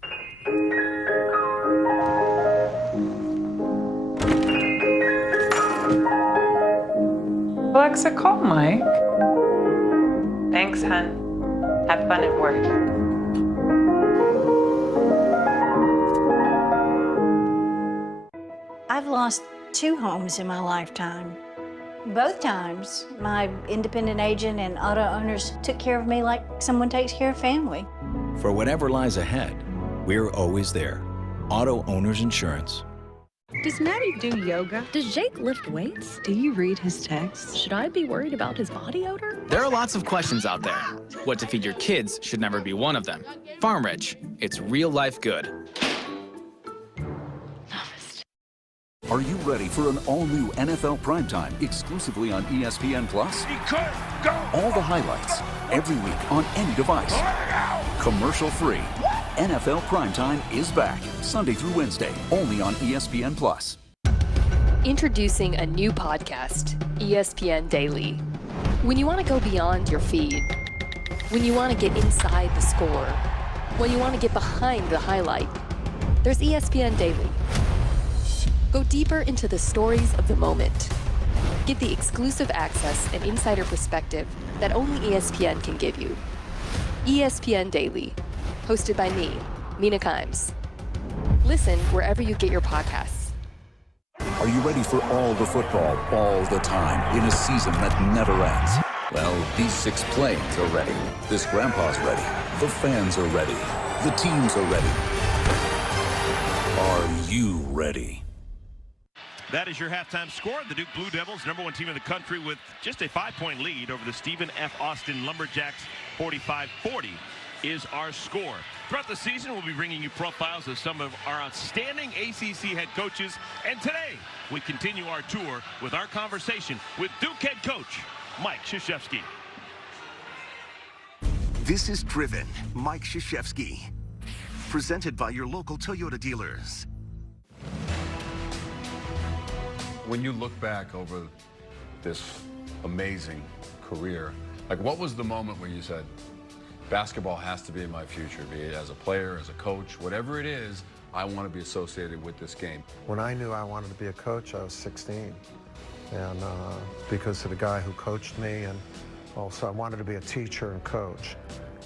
Alexa, call Mike. Thanks, hun. Have fun at work. I've lost 2 homes in my lifetime. Both times, my independent agent and auto owners took care of me like someone takes care of family. For whatever lies ahead, we're always there. Auto Owners Insurance. Does Maddie do yoga? Does Jake lift weights? Do you read his texts? Should I be worried about his body odor? There are lots of questions out there. What to feed your kids should never be one of them. Farm Rich, it's real life good. Are you ready for an all-new NFL primetime exclusively on ESPN+? All the highlights, every week on any device. Commercial-free. NFL primetime is back, Sunday through Wednesday, only on ESPN+. Introducing a new podcast, ESPN Daily. When you want to go beyond your feed, when you want to get inside the score, when you want to get behind the highlight, there's ESPN Daily. Go deeper into the stories of the moment. Get the exclusive access and insider perspective that only ESPN can give you. ESPN Daily, hosted by me, Mina Kimes. Listen wherever you get your podcasts. Are you ready for all the football, all the time, in a season that never ends? Well, these 6 planes are ready. This grandpa's ready. The fans are ready. The teams are ready. Are you ready? That is your halftime score. The Duke Blue Devils, #1 team in the country, with just a 5-point lead over the Stephen F. Austin Lumberjacks. 45-40 is our score. Throughout the season, we'll be bringing you profiles of some of our outstanding ACC head coaches. And today, we continue our tour with our conversation with Duke head coach Mike Krzyzewski. This is Driven, Mike Krzyzewski. Presented by your local Toyota dealers. When you look back over this amazing career, like what was the moment where you said, basketball has to be in my future, be it as a player, as a coach, whatever it is, I want to be associated with this game? When I knew I wanted to be a coach, I was 16. And because of the guy who coached me, and also I wanted to be a teacher and coach.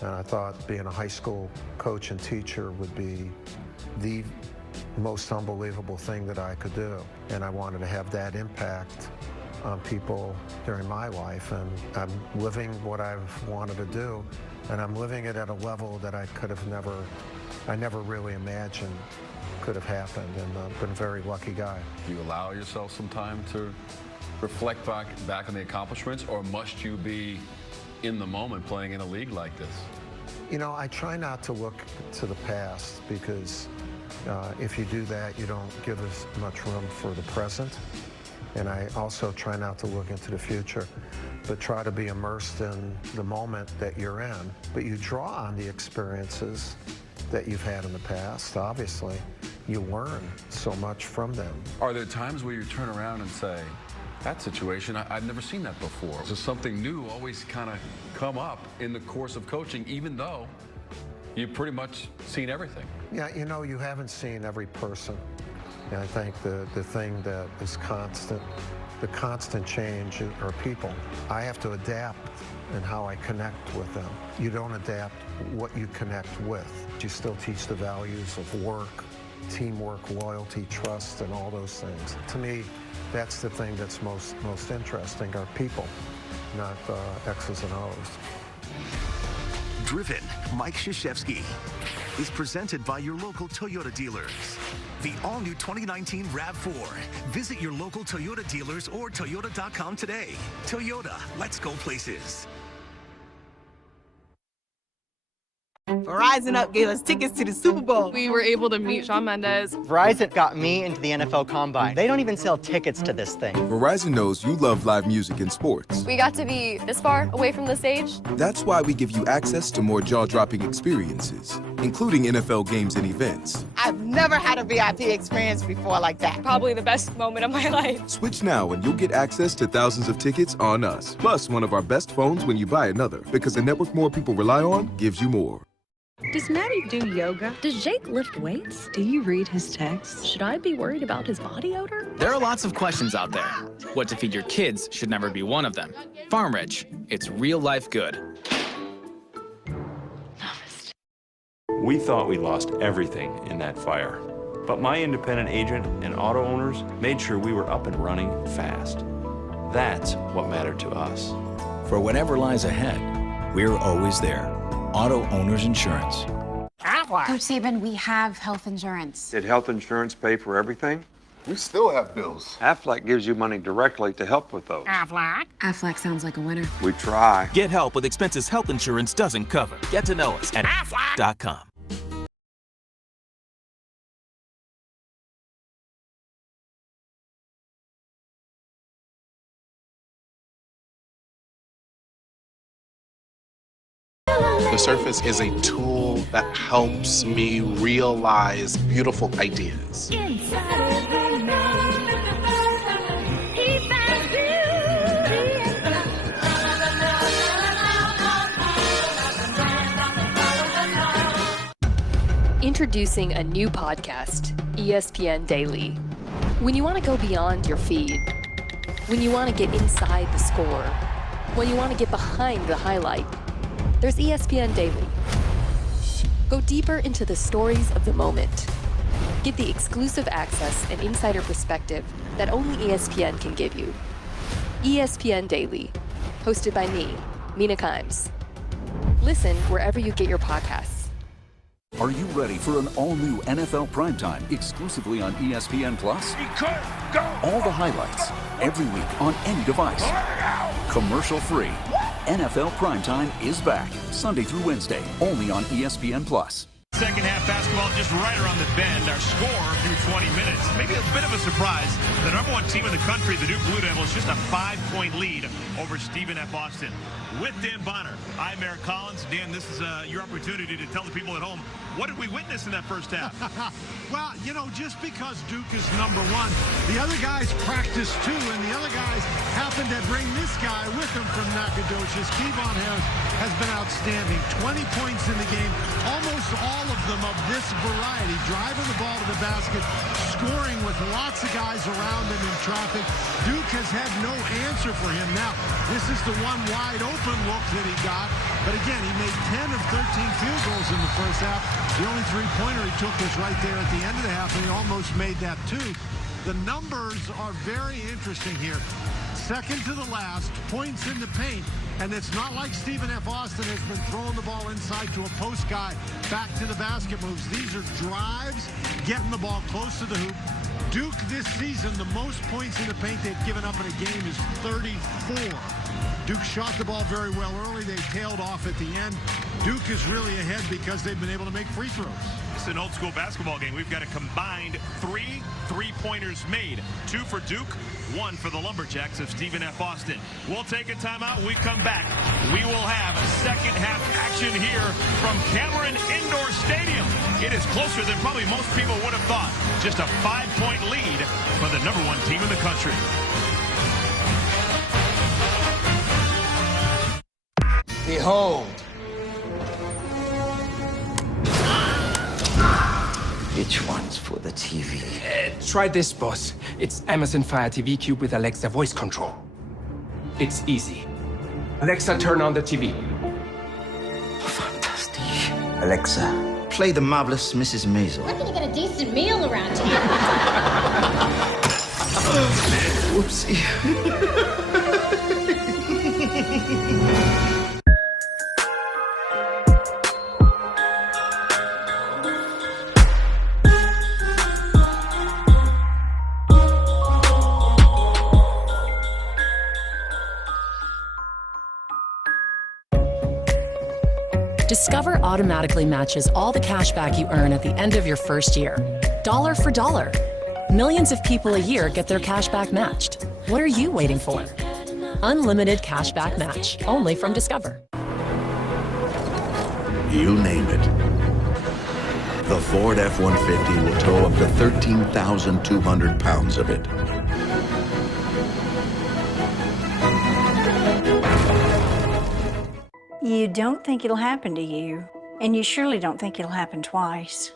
And I thought being a high school coach and teacher would be the most unbelievable thing that I could do. And I wanted to have that impact on people during my life. And I'm living what I've wanted to do, and I'm living it at a level that I never really imagined could have happened, and I've been a very lucky guy. Do you allow yourself some time to reflect back on the accomplishments, or must you be in the moment playing in a league like this? You know, I try not to look to the past, because if you do that, you don't give as much room for the present. And I also try not to look into the future, but try to be immersed in the moment that you're in. But you draw on the experiences that you've had in the past, obviously. You learn so much from them. Are there times where you turn around and say, that situation, I've never seen that before? Does something new always kind of come up in the course of coaching, even though you've pretty much seen everything? Yeah, you know, you haven't seen every person. And I think the thing that is constant, the constant change are people. I have to adapt in how I connect with them. You don't adapt what you connect with. You still teach the values of work teamwork, loyalty, trust, and all those things. To me, that's the thing that's most interesting, are people, not X's and O's. Driven, Mike Krzyzewski, is presented by your local Toyota dealers. The all-new 2019 RAV4. Visit your local Toyota dealers or Toyota.com today. Toyota, let's go places. Verizon Up gave us tickets to the Super Bowl. We were able to meet Shawn Mendes. Verizon got me into the NFL Combine. They don't even sell tickets to this thing. Verizon knows you love live music and sports. We got to be this far away from the stage. That's why we give you access to more jaw-dropping experiences, including NFL games and events. I've never had a VIP experience before like that. Probably the best moment of my life. Switch now and you'll get access to thousands of tickets on us, plus one of our best phones when you buy another, because the network more people rely on gives you more. Does Maddie do yoga? Does Jake lift weights? Do you read his texts? Should I be worried about his body odor? There are lots of questions out there. What to feed your kids should never be one of them. Farm Rich, it's real life good. We thought we lost everything in that fire. But my independent agent and auto owners made sure we were up and running fast. That's what mattered to us. For whatever lies ahead, we're always there. Auto Owners Insurance. Coach Saban, we have health insurance. Did health insurance pay for everything? We still have bills. Aflac gives you money directly to help with those. Aflac sounds like a winner. We try. Get help with expenses health insurance doesn't cover. Get to know us at Aflac.com. The Surface is a tool that helps me realize beautiful ideas. Introducing a new podcast, ESPN Daily. When you want to go beyond your feed, when you want to get inside the score, when you want to get behind the highlight, there's ESPN Daily. Go deeper into the stories of the moment. Get the exclusive access and insider perspective that only ESPN can give you. ESPN Daily, hosted by me, Mina Kimes. Listen wherever you get your podcasts. Are you ready for an all-new NFL primetime exclusively on ESPN Plus? All the highlights, every week on any device. Commercial-free. NFL Primetime is back, Sunday through Wednesday, only on ESPN Plus. Second half basketball just right around the bend. Our score through 20 minutes. Maybe a bit of a surprise. The number one team in the country, the Duke Blue Devils, just a 5-point lead over Stephen F. Austin. With Dan Bonner, I'm Eric Collins. Dan, this is your opportunity to tell the people at home, what did we witness in that first half? Well, you know, just because Duke is number one, the other guys practice too, and the other guys happen to bring this guy with them from Nacogdoches. Kevon Harris has been outstanding. 20 points in the game, almost all of them of this variety, driving the ball to the basket, scoring with lots of guys around him in traffic. Duke has had no answer for him. Now, this is the one wide open look that he got, but again, he made 10 of 13 field goals in the first half. The only three-pointer he took was right there at the end of the half, and he almost made that too. The numbers are very interesting here. Second to the last, points in the paint, and it's not like Stephen F. Austin has been throwing the ball inside to a post guy, back to the basket moves. These are drives, getting the ball close to the hoop. Duke this season, the most points in the paint they've given up in a game is 34. Duke shot the ball very well early. They tailed off at the end. Duke is really ahead because they've been able to make free throws. It's an old school basketball game. We've got a combined 3 3-pointers made. 2 for Duke, 1 for the Lumberjacks of Stephen F. Austin. We'll take a timeout. We come back. We will have second half action here from Cameron Indoor Stadium. It is closer than probably most people would have thought. Just a 5-point lead for the number one team in the country. Behold. Which one's for the TV? Try this, boss. It's Amazon Fire TV Cube with Alexa voice control. It's easy. Alexa, turn on the TV. Fantastic. Alexa, play the marvelous Mrs. Maisel. Where can you get a decent meal around here? Whoopsie. Discover automatically matches all the cash back you earn at the end of your first year. Dollar for dollar. Millions of people a year get their cash back matched. What are you waiting for? Unlimited cash back match, only from Discover. You name it. The Ford F-150 will tow up to 13,200 pounds of it. You don't think it'll happen to you, and you surely don't think it'll happen twice.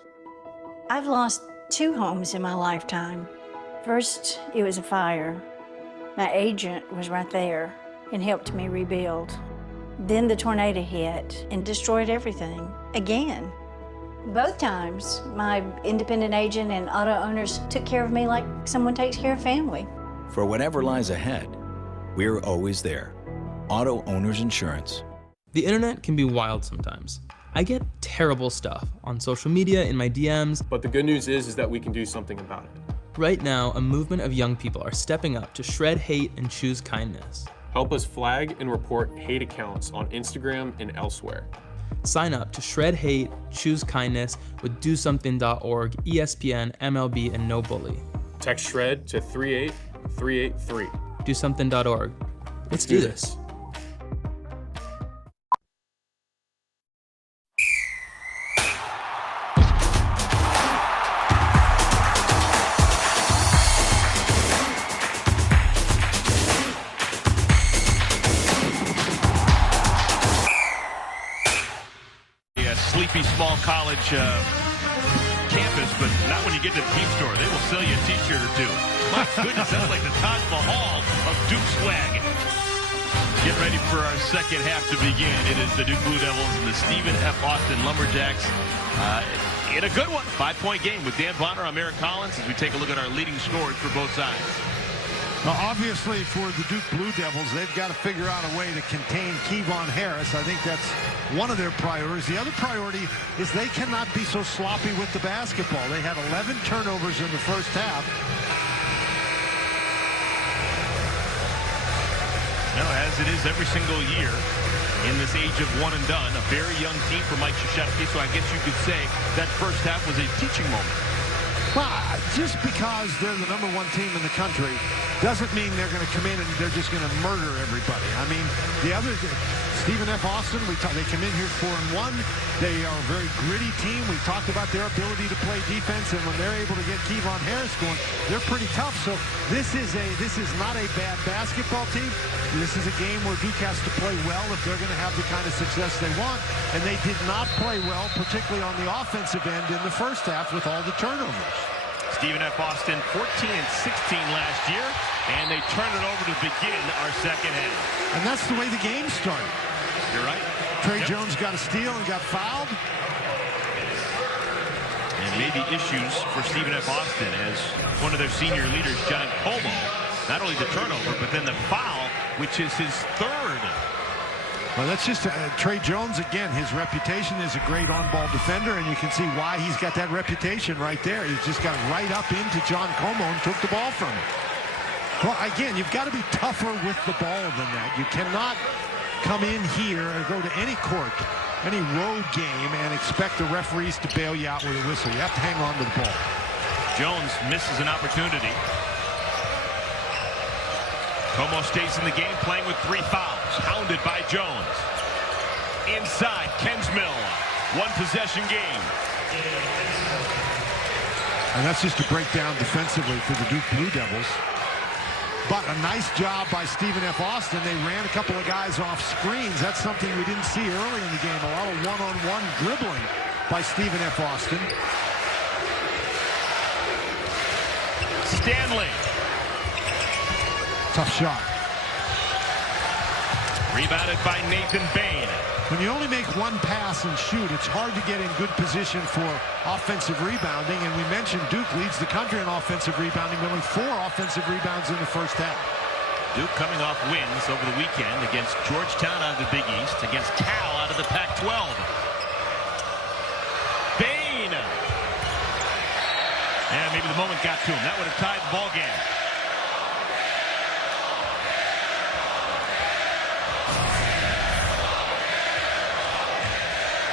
I've lost 2 homes in my lifetime. First, it was a fire. My agent was right there and helped me rebuild. Then the tornado hit and destroyed everything again. Both times, my independent agent and auto owners took care of me like someone takes care of family. For whatever lies ahead, we're always there. Auto Owners Insurance. The internet can be wild sometimes. I get terrible stuff on social media, in my DMs. But the good news is that we can do something about it. Right now, a movement of young people are stepping up to shred hate and choose kindness. Help us flag and report hate accounts on Instagram and elsewhere. Sign up to shred hate, choose kindness with DoSomething.org, ESPN, MLB, and No Bully. Text SHRED to 38383. DoSomething.org. Let's do this. Sleepy small college campus, but not when you get to the team store. They will sell you a t-shirt or two. My goodness, that's like the Taj Mahal of Duke swag. Get ready for our second half to begin. It is the Duke Blue Devils and the Stephen F. Austin Lumberjacks in a good one. 5-point game with Dan Bonner, I'm Eric Collins, as we take a look at our leading scorers for both sides. Now, obviously, for the Duke Blue Devils, they've got to figure out a way to contain Kevon Harris. I think that's one of their priorities. The other priority is they cannot be so sloppy with the basketball. They had 11 turnovers in the first half. Now, as it is every single year in this age of one and done, a very young team for Mike Krzyzewski, so I guess you could say that first half was a teaching moment. Well, just because they're the #1 team in the country doesn't mean they're going to come in and they're just going to murder everybody. I mean, the other, Stephen F. Austin, they come in here 4-1. They are a very gritty team. We talked about their ability to play defense, and when they're able to get Kevon Harris going, they're pretty tough. So this is not a bad basketball team. This is a game where Duke has to play well if they're going to have the kind of success they want, and they did not play well, particularly on the offensive end in the first half with all the turnovers. Stephen F. Austin, 14 and 16 last year, and they turn it over to begin our second half. And that's the way the game started. You're right. Trey Jones got a steal and got fouled. And maybe issues for Stephen F. Austin as one of their senior leaders, John Como, not only the turnover, but then the foul, which is his third. Well, that's just Trey Jones again. His reputation is a great on-ball defender, and you can see why he's got that reputation right there. He's just got right up into John Como and took the ball from him. Well, again, you've got to be tougher with the ball than that. You cannot come in here or go to any court, any road game, and expect the referees to bail you out with a whistle. You have to hang on to the ball. Jones misses an opportunity. Como stays in the game, playing with 3 fouls. Hounded by Jones. Inside, Kensmill. 1-possession game. And that's just a breakdown defensively for the Duke Blue Devils. But a nice job by Stephen F. Austin. They ran a couple of guys off screens. That's something we didn't see early in the game. A lot of one-on-one dribbling by Stephen F. Austin. Stanley. Tough shot. Rebounded by Nathan Bain. When you only make one pass and shoot, it's hard to get in good position for offensive rebounding. And we mentioned Duke leads the country in offensive rebounding, only 4 offensive rebounds in the first half. Duke coming off wins over the weekend against Georgetown out of the Big East, against Cal out of the Pac-12. Bain. And maybe the moment got to him. That would have tied the ball game.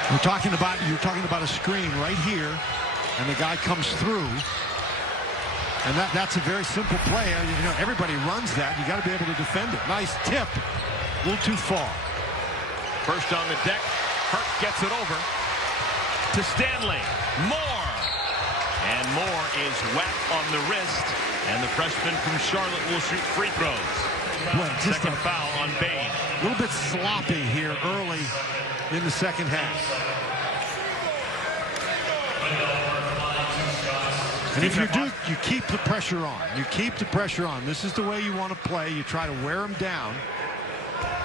You're talking about a screen right here, and the guy comes through, and that's a very simple play. You know, everybody runs that. You got to be able to defend it. Nice tip, a little too far. First on the deck, Hurt gets it over to Stanley. Moore, and Moore is whacked on the wrist, and the freshman from Charlotte will shoot free throws. Boy, just second foul on Bain. A little bit sloppy here early in the second half. And if you're Duke, you keep the pressure on. You keep the pressure on. This is the way you want to play. You try to wear them down.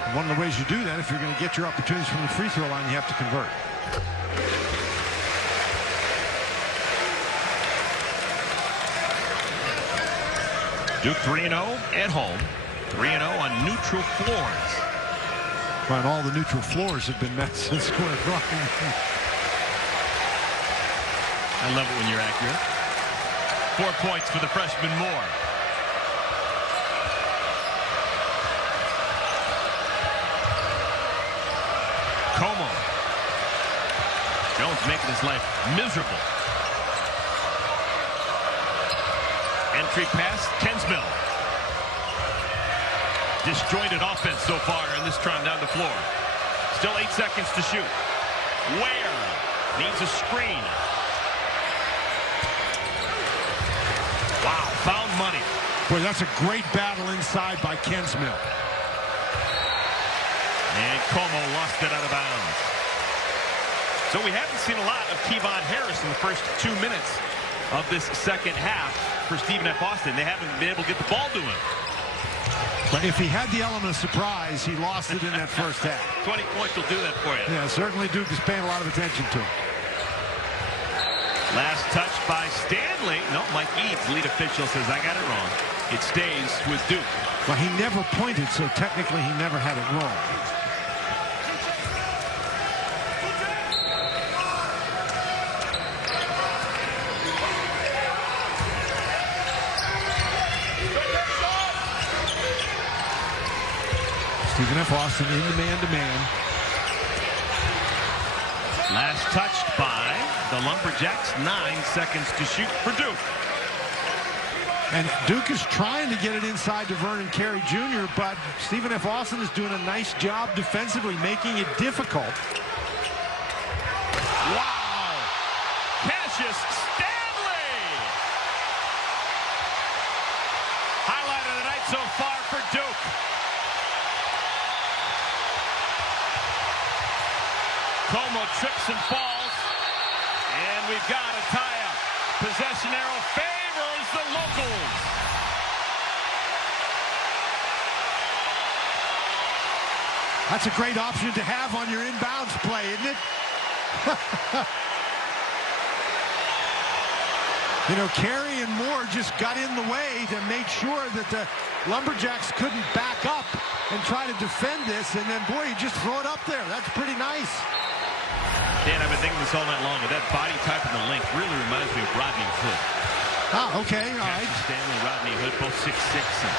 And one of the ways you do that, if you're going to get your opportunities from the free throw line, you have to convert. Duke 3-0 at home. 3-0 on neutral floors. And all the neutral floors have been met since square one. I love it when you're accurate. 4 points for the freshman Moore. Como. Jones making his life miserable. Entry pass, Kensmill. Disjointed offense so far in this time down the floor. Still 8 seconds to shoot. Ware needs a screen. Wow, found money. Boy, that's a great battle inside by Kensmill. And Como lost it out of bounds. So we haven't seen a lot of Kevon Harris in the first 2 minutes of this second half for Stephen F. Austin. They haven't been able to get the ball to him. But if he had the element of surprise, he lost it in that first half. 20 points will do that for you. Yeah, certainly Duke is paying a lot of attention to him. Last touch by Stanley. No, Mike Eads, lead official, says, I got it wrong. It stays with Duke. Well, he never pointed, so technically he never had it wrong. Stephen F. Austin in the man-to-man. Last touched by the Lumberjacks. 9 seconds to shoot for Duke. And Duke is trying to get it inside to Vernon Carey Jr., but Stephen F. Austin is doing a nice job defensively, making it difficult. Wow! Cassius Stanley! Highlight of the night so far for Duke. Como trips and falls, and we've got a tie-up. Possession arrow favors the locals. That's a great option to have on your inbounds play, isn't it? You know, Carey and Moore just got in the way to make sure that the Lumberjacks couldn't back up and try to defend this, and then, boy, you just throw it up there. That's pretty nice. Dan, I've been thinking this all night long, but that body type and the length really reminds me of Rodney Hood. Ah, okay, all right. Stanley, Rodney Hood, both 6'6", and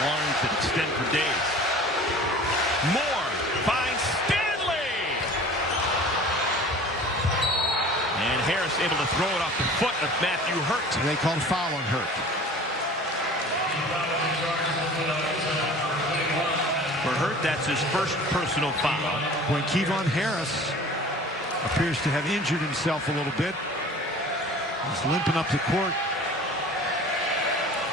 arms that extend for days. Moore finds Stanley! And Harris able to throw it off the foot of Matthew Hurt. They called a foul on Hurt. For Hurt, that's his first personal foul. When Kevon Harris appears to have injured himself a little bit. He's limping up the court.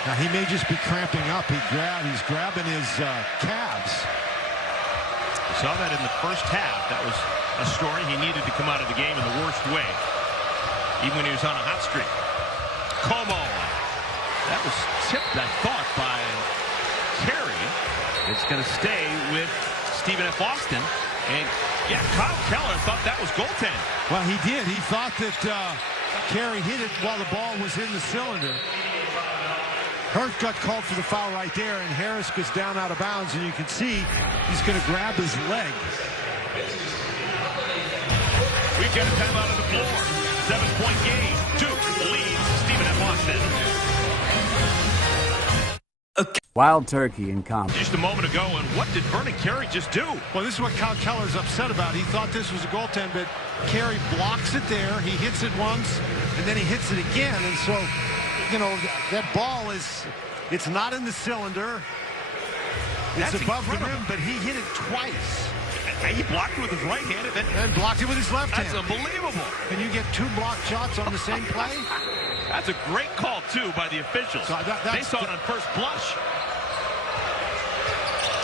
Now, he may just be cramping up. He's grabbing his calves. We saw that in the first half. That was a story. He needed to come out of the game in the worst way, even when he was on a hot streak. Como. That was tipped, I thought, by Carey. It's going to stay with Stephen F. Austin. And, yeah, Kyle Keller thought that was goaltend. Well, he did. He thought that Carey hit it while the ball was in the cylinder. Hurt got called for the foul right there, and Harris goes down out of bounds, and you can see he's going to grab his leg. We get a timeout on the floor. 7-point game. Duke leads Stephen F. Austin. Wild turkey in combat. Just a moment ago, and what did Vernon Carey just do? Well, this is what Kyle Keller's upset about. He thought this was a goaltend, but Carey blocks it there. He hits it once, and then he hits it again. And so, you know, that ball it's not in the cylinder. It's above the rim, but he hit it twice. And he blocked it with his right hand and blocked it with his left hand. That's unbelievable. And you get 2 blocked shots on the same play? That's a great call, too, by the officials. So they saw it on first blush.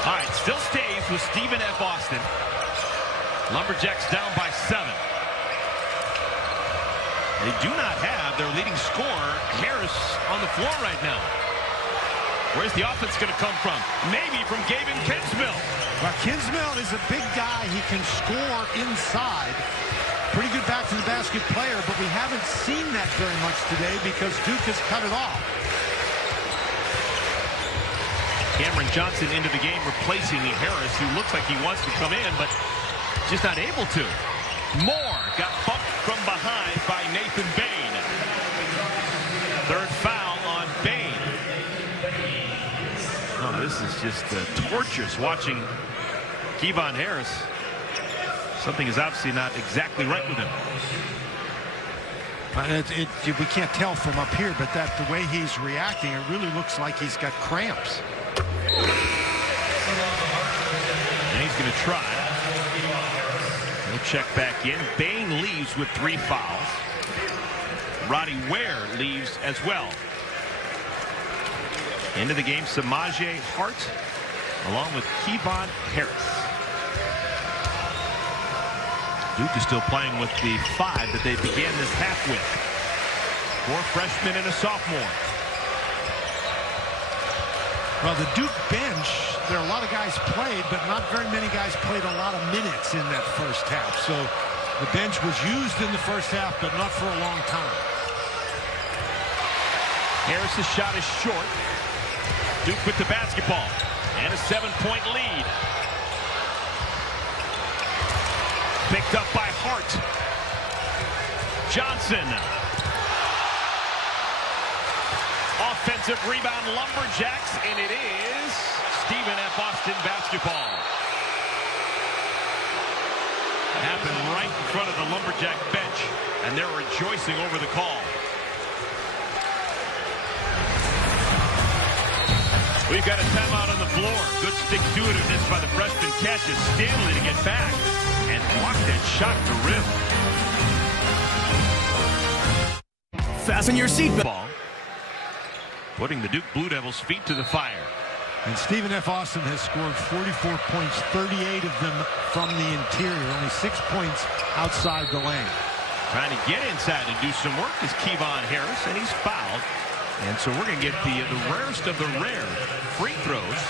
All right, still stays with Stephen F. Austin. Lumberjacks down by 7. They do not have their leading scorer, Harris, on the floor right now. Where's the offense going to come from? Maybe from Gavin Kinsmill. Well, Kinsmill is a big guy. He can score inside. Pretty good back to the basket player, but we haven't seen that very much today because Duke has cut it off. Cameron Johnson into the game, replacing Harris, who looks like he wants to come in, but just not able to. Moore got bumped from behind by Nathan Bain. Third foul on Bain. Oh, this is just torturous watching Kevon Harris. Something is obviously not exactly right with him. We can't tell from up here, but the way he's reacting, it really looks like he's got cramps. And he's going to try. He'll check back in. Bain leaves with 3 fouls. Roddy Ware leaves as well. Into the game, Samaje Hart, along with Kevon Harris. Duke is still playing with the 5 that they began this half with. 4 freshmen and a sophomore. Well, the Duke bench, there are a lot of guys played, but not very many guys played a lot of minutes in that first half. So the bench was used in the first half, but not for a long time. Harris's shot is short. Duke with the basketball and a 7-point lead. Picked up by Hart. Johnson. Offensive rebound, Lumberjacks, and it is Stephen F. Austin basketball. Happened right in front of the Lumberjack bench, and they're rejoicing over the call. We've got a timeout on the floor. Good stick-to-itiveness by the freshman Cassius Stanley to get back and block that shot to rim. Fasten your seatbelt. Putting the Duke Blue Devils' feet to the fire. And Stephen F. Austin has scored 44 points, 38 of them from the interior, only 6 points outside the lane. Trying to get inside and do some work is Kevon Harris, and he's fouled. And so we're going to get the rarest of the rare free throws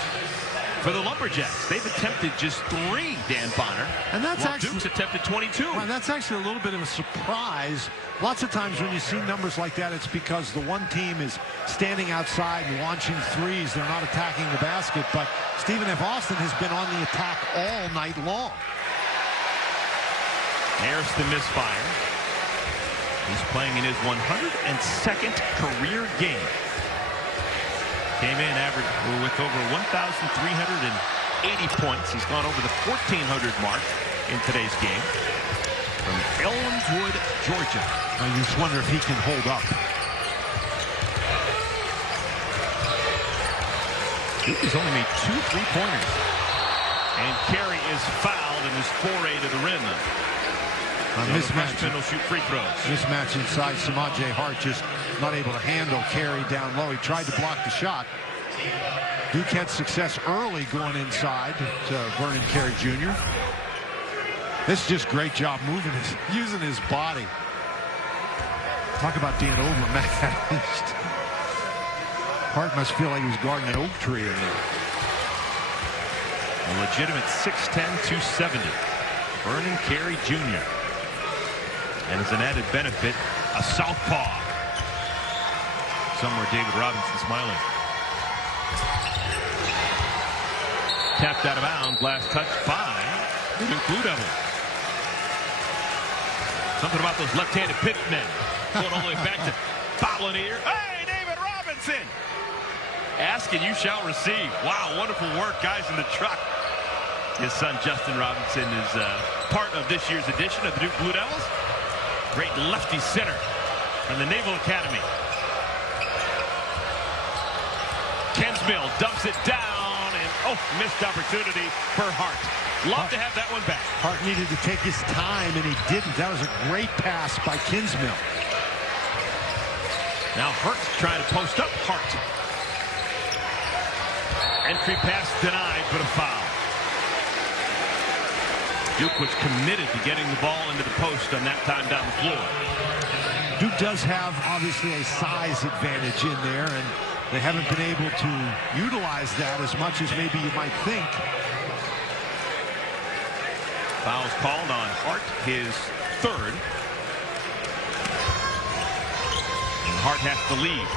for the Lumberjacks. They've attempted just 3, Dan Bonner. And that's actually Duke's attempted 22. Well, that's actually a little bit of a surprise. Lots of times when you see numbers like that, it's because the one team is standing outside and launching threes. They're not attacking the basket. But Stephen F. Austin has been on the attack all night long. There's the misfire. He's playing in his 102nd career game. Came in average with over 1,380 points. He's gone over the 1,400 mark in today's game. From Elmwood, Georgia. I just wonder if he can hold up. Duke has only made 2 3-pointers. And Carey is fouled in his foray to the rim. Mismatch. Will shoot free throws. Mismatch inside. Samaje Hart just not able to handle Carey down low. He tried to block the shot. Duke had success early going inside to Vernon Carey Jr. This is just great job using his body. Talk about being overmatched. Hart must feel like he was guarding an oak tree in there. A legitimate 6'10", 270. Vernon Carey Jr. And as an added benefit, a southpaw. Somewhere David Robinson smiling. Tapped out of bounds. Last touch by the Blue Devils. Something about those left-handed pitmen. Going all the way back to foul here. Hey, David Robinson! Ask and you shall receive. Wow, wonderful work, guys in the truck. His son Justin Robinson is part of this year's edition of the Duke Blue Devils. Great lefty center from the Naval Academy. Kensmill dumps it down, and missed opportunity for Hart. Love to have that one back. Hart needed to take his time, and he didn't. That was a great pass by Kinsmill. Now Hurt trying to post up Hart. Entry pass denied, but a foul. Duke was committed to getting the ball into the post on that time down the floor. Duke does have, obviously, a size advantage in there, and they haven't been able to utilize that as much as maybe you might think. Foul's called on Hart, his third. And Hart has to leave.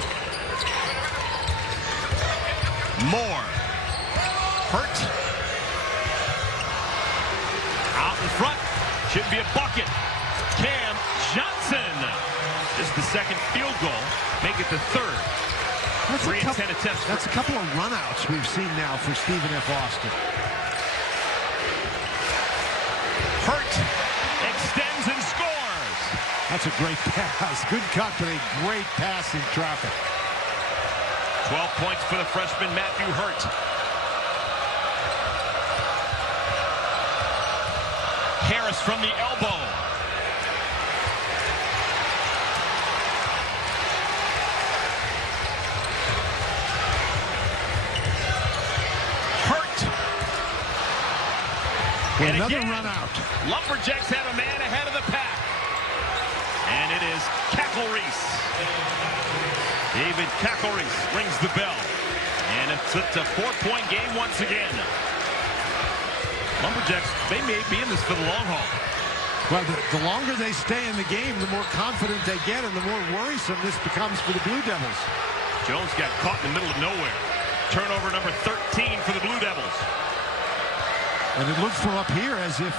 Moore. Hurt. Out in front. Should be a bucket. Cam Johnson. Just the second field goal. Make it the third. 3 and 10 attempts. That's a couple of runouts we've seen now for Stephen F. Austin. Hurt extends and scores. That's a great pass. Good cut, but a great pass in traffic. 12 points for the freshman Matthew Hurt. Harris from the elbow. And another run out. Lumberjacks have a man ahead of the pack. And it is Cackle-Reese. David Cackle-Reese rings the bell. And it's a 4-point game once again. Lumberjacks, they may be in this for the long haul. Well, the longer they stay in the game, the more confident they get and the more worrisome this becomes for the Blue Devils. Jones got caught in the middle of nowhere. Turnover number 13 for the Blue Devils. And it looked from up here as if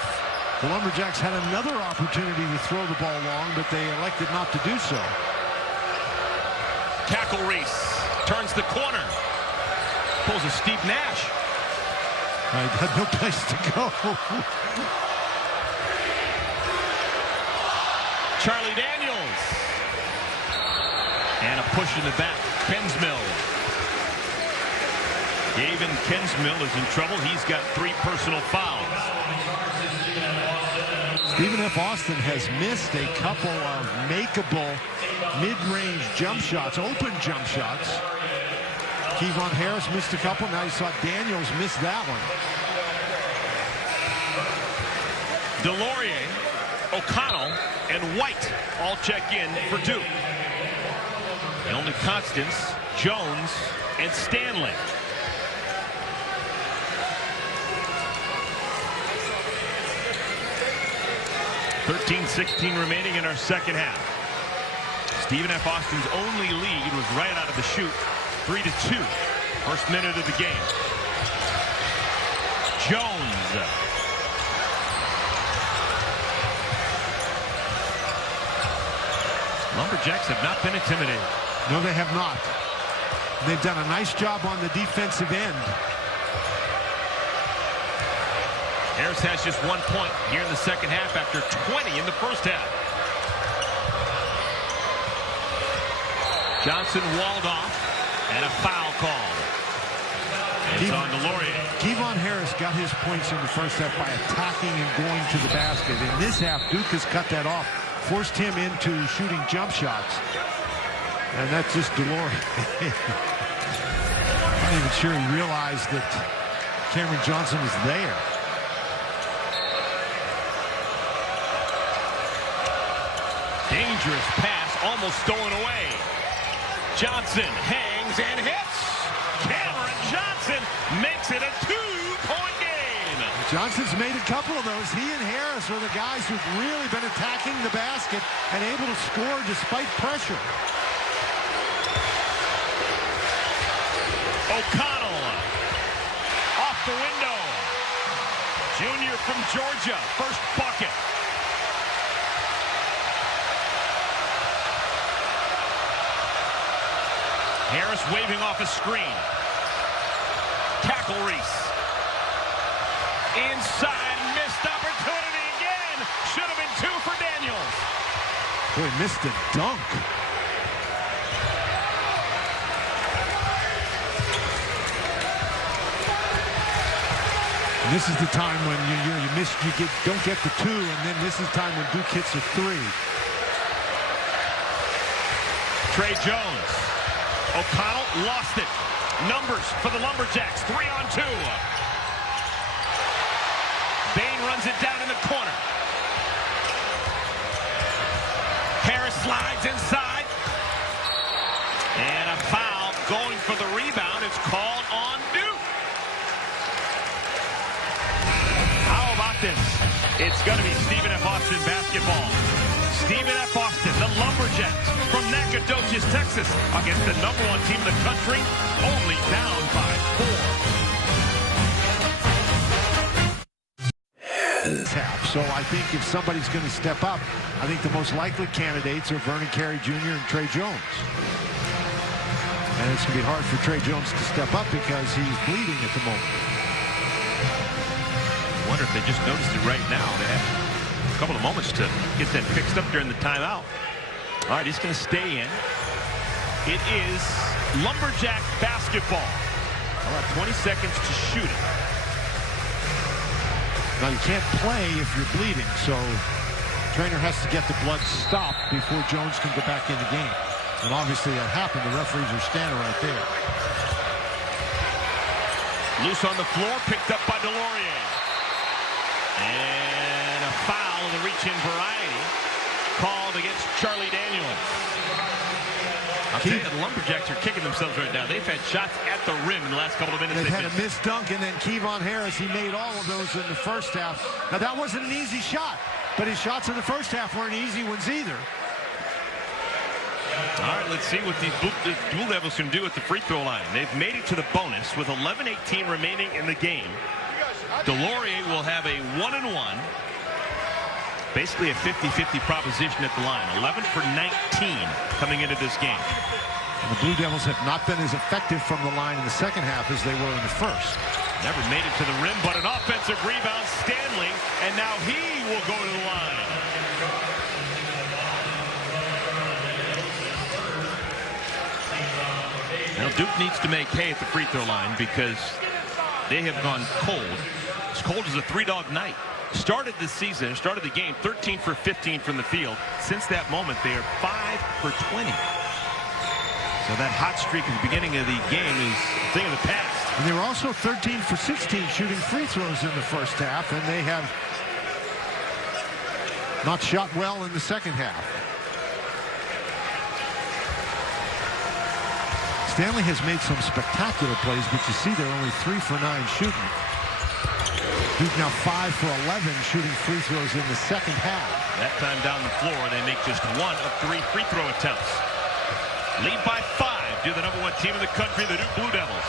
the Lumberjacks had another opportunity to throw the ball long, but they elected not to do so. Cackle-Reese turns the corner. Pulls a Steve Nash. I had no place to go. Charlie Daniels. And a push in the back. Kensmill. Gavin Kensmill is in trouble. He's got 3 personal fouls. Stephen F. Austin has missed a couple of makeable mid-range jump shots, open jump shots. Kevon Harris missed a couple. Now you saw Daniels miss that one. Delorier, O'Connell, and White all check in for Duke. The only constants, Jones and Stanley. 13-16 remaining in our second half. Stephen F. Austin's only lead was right out of the chute, 3-2. First minute of the game. Jones. Lumberjacks have not been intimidated. No, they have not. They've done a nice job on the defensive end. Harris has just 1 point here in the second half after 20 in the first half. Johnson walled off and a foul call. It's on Delorier. Kevon Harris got his points in the first half by attacking and going to the basket. In this half, Duke has cut that off, forced him into shooting jump shots. And that's just Delorier. I'm not even sure he realized that Cameron Johnson was there. Dangerous pass, almost stolen away. Johnson hangs and hits. Cameron Johnson makes it a 2-point game. Johnson's made a couple of those. He and Harris are the guys who've really been attacking the basket and able to score despite pressure. O'Connell off the window. Junior from Georgia, first bucket. Harris waving off a screen. Tackle Reese. Inside, missed opportunity again. Should have been 2 for Daniels. Boy, missed a dunk. And this is the time when don't get the 2, and then this is the time when Duke hits a 3. Trey Jones. O'Connell lost it. Numbers for the Lumberjacks. 3-on-2. Bain runs it down in the corner. Harris slides inside. And a foul going for the rebound. It's called on Duke. How about this? It's going to be Stephen F. Austin basketball. Stephen F. Austin, the Lumberjacks from Nacogdoches, Texas, against the #1 team in the country, only down by 4. So I think if somebody's going to step up, I think the most likely candidates are Vernon Carey Jr. and Trey Jones. And it's going to be hard for Trey Jones to step up because he's bleeding at the moment. I wonder if they just noticed it right now. They have a couple of moments to get that fixed up during the timeout. All right, he's going to stay in. It is Lumberjack basketball. About 20 seconds to shoot it. Now, you can't play if you're bleeding, so trainer has to get the blood stopped before Jones can go back in the game. And obviously that happened. The referees are standing right there. Loose on the floor, picked up by Delorier. And a foul of the reach-in variety called against Charlie Daniels. I'll tell you, the Lumberjacks are kicking themselves right now. They've had shots at the rim in the last couple of minutes. They've had a missed dunk, and then Kevon Harris, he made all of those in the first half. Now, that wasn't an easy shot, but his shots in the first half weren't easy ones either. All right, let's see what these Blue Devils can do at the free throw line. They've made it to the bonus with 11:18 remaining in the game. Delorier will have a 1-and-1. Basically a 50-50 proposition at the line. 11 for 19 coming into this game. And the Blue Devils have not been as effective from the line in the second half as they were in the first. Never made it to the rim, but an offensive rebound, Stanley, and now he will go to the line. Now Duke needs to make hay at the free throw line because they have gone cold. As cold as a 3-dog night. Started the season, started the game 13 for 15 from the field. Since that moment, they are 5 for 20. So that hot streak at the beginning of the game is a thing of the past. And they were also 13 for 16 shooting free throws in the first half, and they have not shot well in the second half. Stanley has made some spectacular plays, but you see they're only 3 for 9 shooting. Duke now 5 for 11 shooting free throws in the second half. That time down the floor, they make just 1 of 3 free throw attempts. Lead by 5 to the #1 team in the country, the Duke Blue Devils.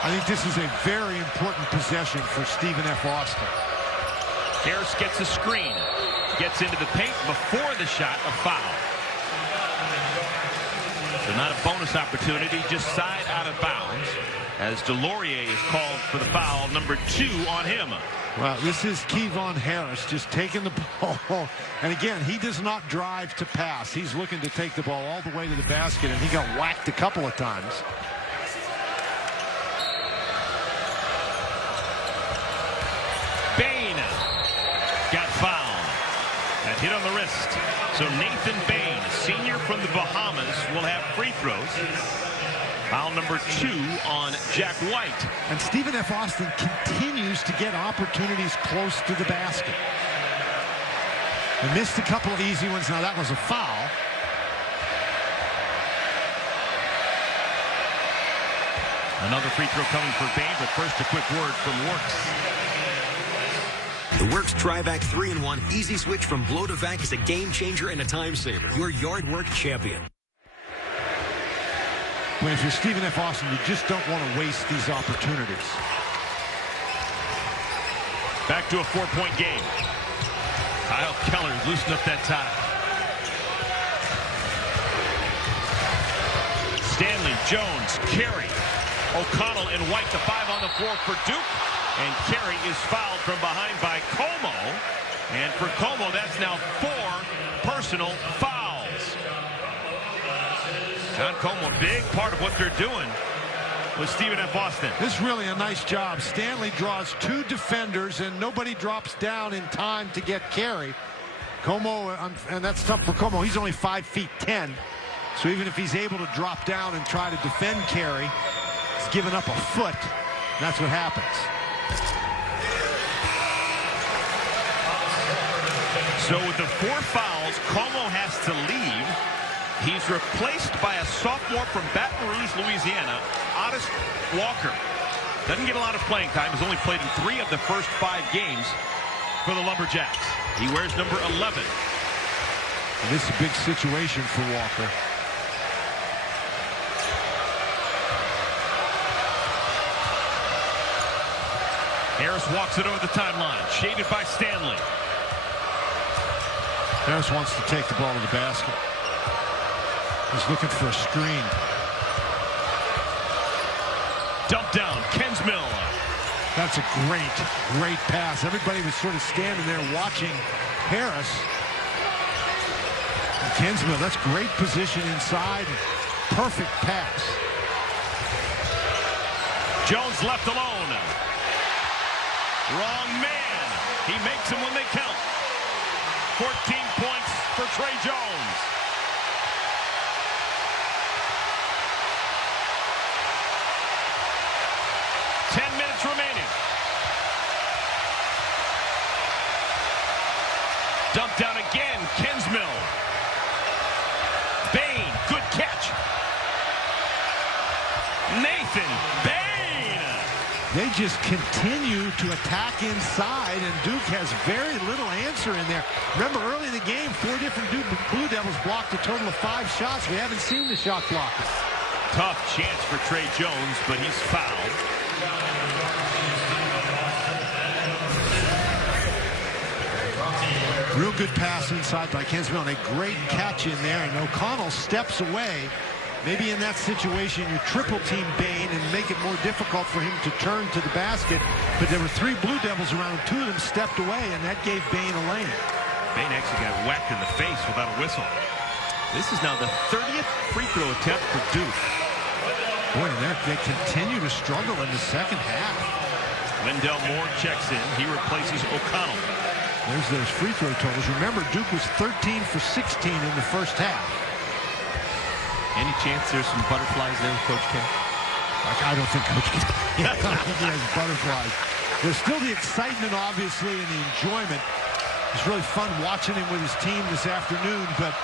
I think this is a very important possession for Stephen F. Austin. Harris gets a screen, gets into the paint before the shot, a foul. So not a bonus opportunity, just side out of bounds, as Delorier is called for the foul, number 2 on him. Well, this is Kevon Harris just taking the ball. And again, he does not drive to pass. He's looking to take the ball all the way to the basket, and he got whacked a couple of times. Bain got fouled. That hit on the wrist. So Nathan Bain, senior from the Bahamas, will have free throws. Foul number 2 on Jack White. And Stephen F. Austin continues to get opportunities close to the basket. He missed a couple of easy ones. Now that was a foul. Another free throw coming for Bain, but first a quick word from Works. The Works TriVac 3-in-1 Easy Switch from blow to vac is a game changer and a time saver. Your yard work champion. When if you're Stephen F. Austin, you just don't want to waste these opportunities. Back to a 4-point game. Kyle Keller loosened up that tie. Stanley, Jones, Carey, O'Connell, and White, the 5 on the floor for Duke. And Carey is fouled from behind by Como. And for Como, that's now 4 personal fouls. John Como, big part of what they're doing with Stephen F. Austin. This is really a nice job. Stanley draws 2 defenders, and nobody drops down in time to get Carey. Como, and that's tough for Como. He's only 5'10". So even if he's able to drop down and try to defend Carey, he's given up a foot. That's what happens. So with the 4 fouls, Como has to leave. He's replaced by a sophomore from Baton Rouge, Louisiana, Otis Walker. Doesn't get a lot of playing time. He's only played in 3 of the first 5 games for the Lumberjacks. He wears number 11. And this is a big situation for Walker. Harris walks it over the timeline, shaded by Stanley. Harris wants to take the ball to the basket. He's looking for a screen. Dump down, Kensmill. That's a great pass. Everybody was sort of standing there watching Harris. And Kensmill, that's great position inside. Perfect pass. Jones left alone. Wrong man. He makes them when they count. 14 points for Trey Jones. Remaining. Dump down again, Kensmill. Bain, good catch. Nathan Bain. They just continue to attack inside, and Duke has very little answer in there. Remember, early in the game, 4 different Duke Blue Devils blocked a total of 5 shots. We haven't seen the shot blocker. Tough chance for Trey Jones, but he's fouled. Real good pass inside by Kensmill, and a great catch in there, and O'Connell steps away. Maybe in that situation you triple team Bain and make it more difficult for him to turn to the basket, but there were 3 Blue Devils around, 2 of them stepped away, and that gave Bain a lane. Bain actually got whacked in the face without a whistle. This is now the 30th free throw attempt for Duke. Boy, and they continue to struggle in the second half. Wendell Moore checks in. He replaces O'Connell. There's those free throw totals. Remember, Duke was 13 for 16 in the first half. Any chance there's some butterflies there with Coach K? I don't think Coach K. I don't think he has butterflies. There's still the excitement, obviously, and the enjoyment. It's really fun watching him with his team this afternoon, but,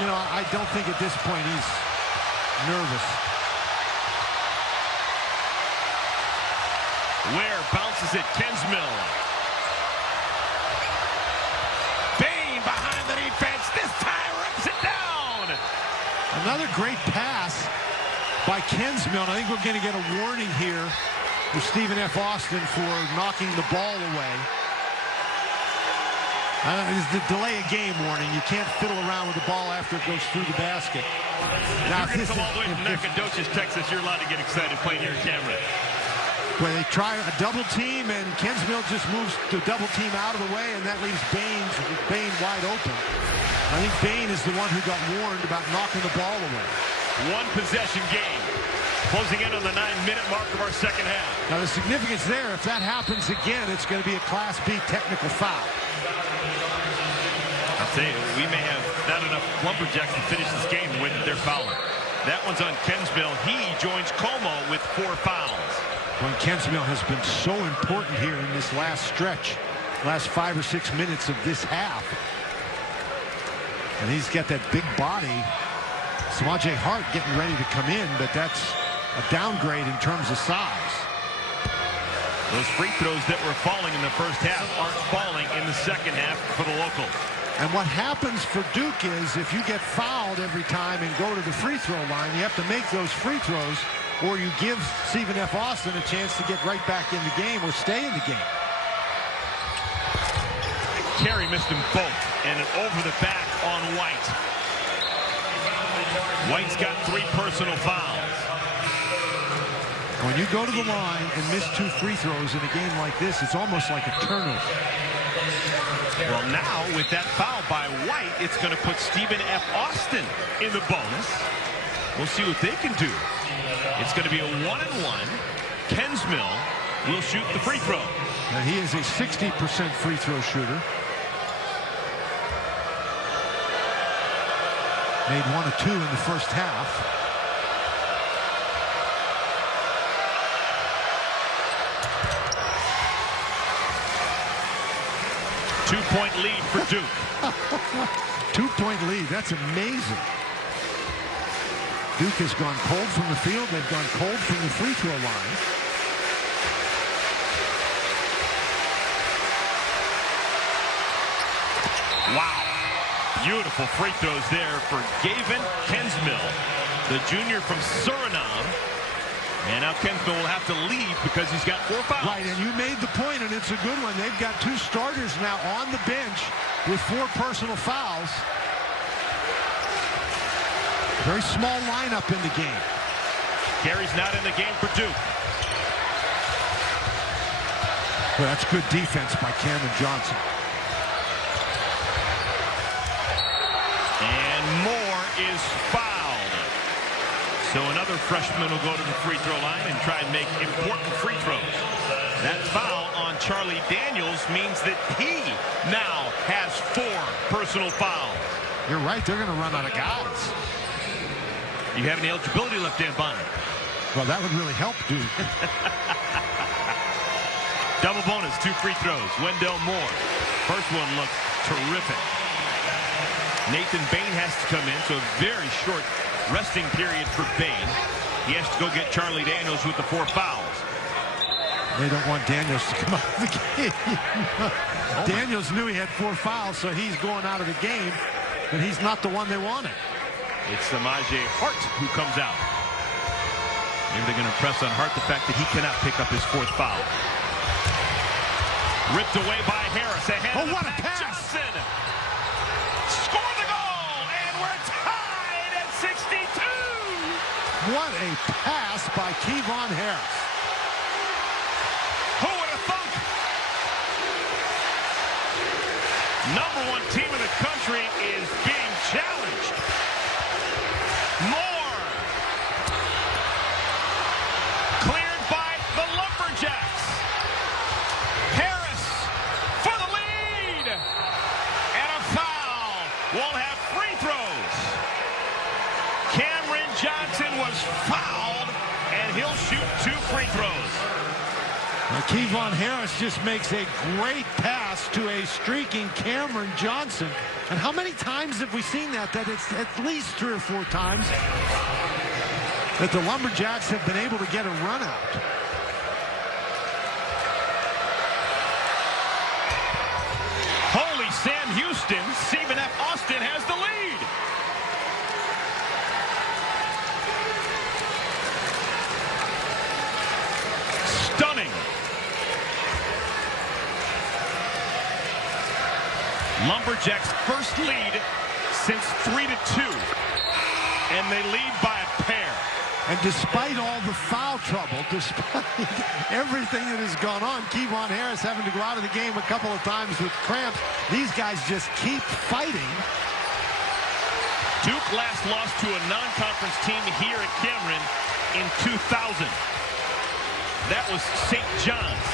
you know, I don't think at this point he's nervous. Ware bounces it, Kensmill. Bain behind the defense. This time rips it down. Another great pass by Kensmill. I think we're going to get a warning here for Stephen F. Austin for knocking the ball away. It's the delay of game warning. You can't fiddle around with the ball after it goes through the basket. Now, if come all the way from Nacogdoches, Texas, you're allowed to get excited playing your camera. Where they try a double team, and Kensmill just moves the double team out of the way, and that leaves Bain wide open. I think Bain is the one who got warned about knocking the ball away. 1 possession game. Closing in on the 9-minute mark of our second half. Now the significance there, if that happens again, it's going to be a Class B technical foul. I'll tell you, we may have not enough Lumberjacks to finish this game when they're fouling. That one's on Kensmill. He joins Como with 4 fouls. When Kensmill has been so important here in this last stretch, last 5 or 6 minutes of this half. And he's got that big body. Samaje Hart getting ready to come in, but that's a downgrade in terms of size. Those free throws that were falling in the first half aren't falling in the second half for the Locals. And what happens for Duke is if you get fouled every time and go to the free throw line, you have to make those free throws, or you give Stephen F. Austin a chance to get right back in the game or stay in the game. Carey missed them both, and an over the back on White. White's got 3 personal fouls. When you go to the line and miss 2 free throws in a game like this, it's almost like a turnover. Well, now with that foul by White, it's going to put Stephen F. Austin in the bonus. We'll see what they can do. It's going to be a 1-and-1. Kensmill will shoot the free throw. Now, he is a 60% free throw shooter. Made 1 of 2 in the first half. Two-point lead for Duke. 2-point lead. That's amazing. Duke has gone cold from the field. They've gone cold from the free throw line. Wow. Beautiful free throws there for Gavin Kensmill, the junior from Suriname. And now Kensmill will have to leave because he's got 4 fouls. Right, and you made the point, and it's a good one. They've got 2 starters now on the bench with 4 personal fouls. Very small lineup in the game. Carey's not in the game for Duke. Well, that's good defense by Cameron Johnson. And Moore is fouled. So another freshman will go to the free throw line and try and make important free throws. That foul on Charlie Daniels means that he now has 4 personal fouls. You're right. They're going to run out of guys. You have any eligibility left, Dan Bonner? Well, that would really help, dude. Double bonus, 2 free throws. Wendell Moore. First one looks terrific. Nathan Bain has to come in, so a very short resting period for Bain. He has to go get Charlie Daniels with the 4 fouls. They don't want Daniels to come out of the game. Daniels knew he had 4 fouls, so he's going out of the game, but he's not the one they wanted. It's Samaje Hart who comes out. Maybe they're going to press on Hart the fact that he cannot pick up his 4th foul. Ripped away by Harris. Ahead oh, what a pass! Johnson. Score the goal, and we're tied at 62. What a pass by Kevon Harris. Who would have thunk? #1 team in the country is being challenged. Moore. Cleared by the Lumberjacks. Harris for the lead. And a foul. Won't have free throws. Cameron Johnson was fouled, and he'll shoot 2 free throws. Now, Kevon Harris just makes a great pass to a streaking Cameron Johnson. And how many times have we seen that? That it's at least 3 or 4 times that the Lumberjacks have been able to get a run out. Holy Sam Houston. Stephen F. Austin has the lead. Stunning. Lumberjacks' first lead since 3-2. And they lead by a pair. And despite all the foul trouble, despite everything that has gone on, Kevon Harris having to go out of the game a couple of times with cramps, these guys just keep fighting. Duke last lost to a non-conference team here at Cameron in 2000. That was St. John's.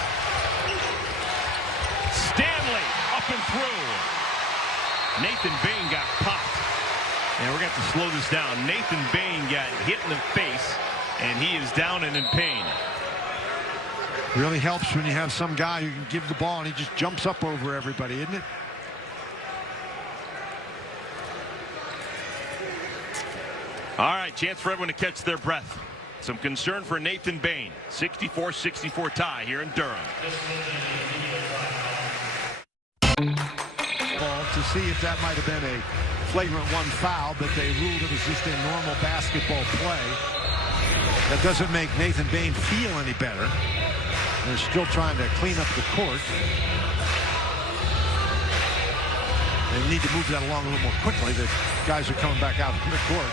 Stanley up and through. Nathan Bain got popped. And we're going to have to slow this down. Nathan Bain got hit in the face, and he is down and in pain. Really helps when you have some guy who can give the ball and he just jumps up over everybody, isn't it? All right, chance for everyone to catch their breath. Some concern for Nathan Bain. 64-64 tie here in Durham. To see if that might have been a flagrant one foul, but they ruled it was just a normal basketball play. That doesn't make Nathan Bain feel any better. They're still trying to clean up the court. They need to move that along a little more quickly. The guys are coming back out from the court.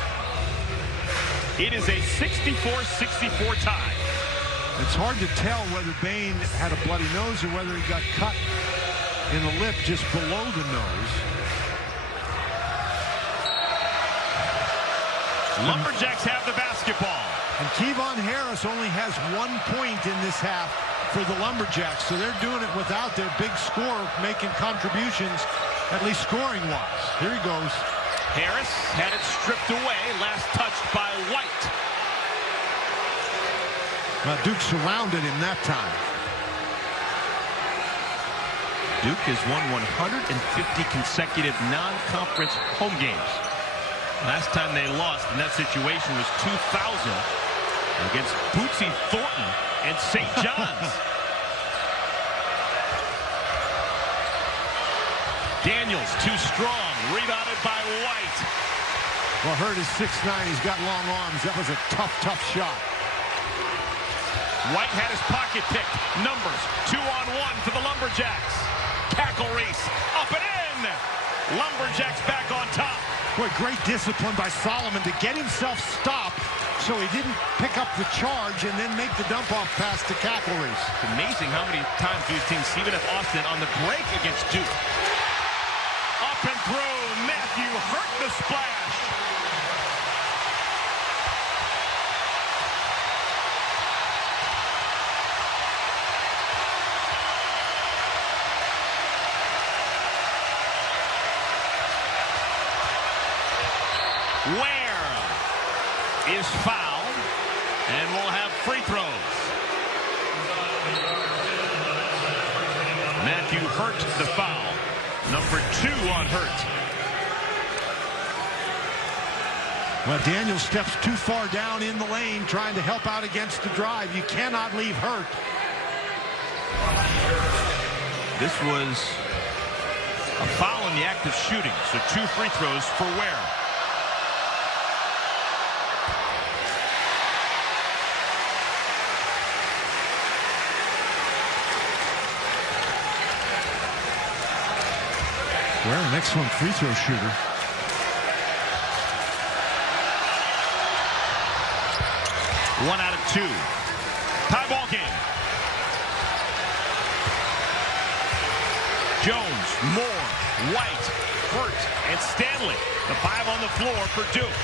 It is a 64-64 tie. It's hard to tell whether Bain had a bloody nose or whether he got cut in the lip just below the nose. Lumberjacks have the basketball. And Kevon Harris only has 1 point in this half for the Lumberjacks, so they're doing it without their big scorer making contributions, at least scoring-wise. Here he goes. Harris had it stripped away, last touched by White. Well, Duke surrounded him that time. Duke has won 150 consecutive non-conference home games. Last time they lost in that situation was 2000 against Bootsy Thornton and St. John's. Daniels too strong, rebounded by White. Well, Hurt is 6'9", he's got long arms. That was a tough shot. White had his pocket picked. Numbers 2-on-1 for the Lumberjacks. Cackle Reese up and in. Lumberjacks back on top. Boy, great discipline by Solomon to get himself stopped so he didn't pick up the charge and then make the dump-off pass to Cackle Reese. It's amazing how many times we've seen Stephen F. Austin on the break against Duke. Up and through. Matthew Hurt the splash. Ware is fouled, and we'll have free throws. Matthew Hurt the foul. Number 2 on Hurt. Well, Daniel steps too far down in the lane trying to help out against the drive. You cannot leave Hurt. This was a foul in the act of shooting, so 2 free throws for Ware. Ware, an excellent free throw shooter. One out of 2. Tie ball game. Jones, Moore, White, Hurt, and Stanley. The 5 on the floor for Duke.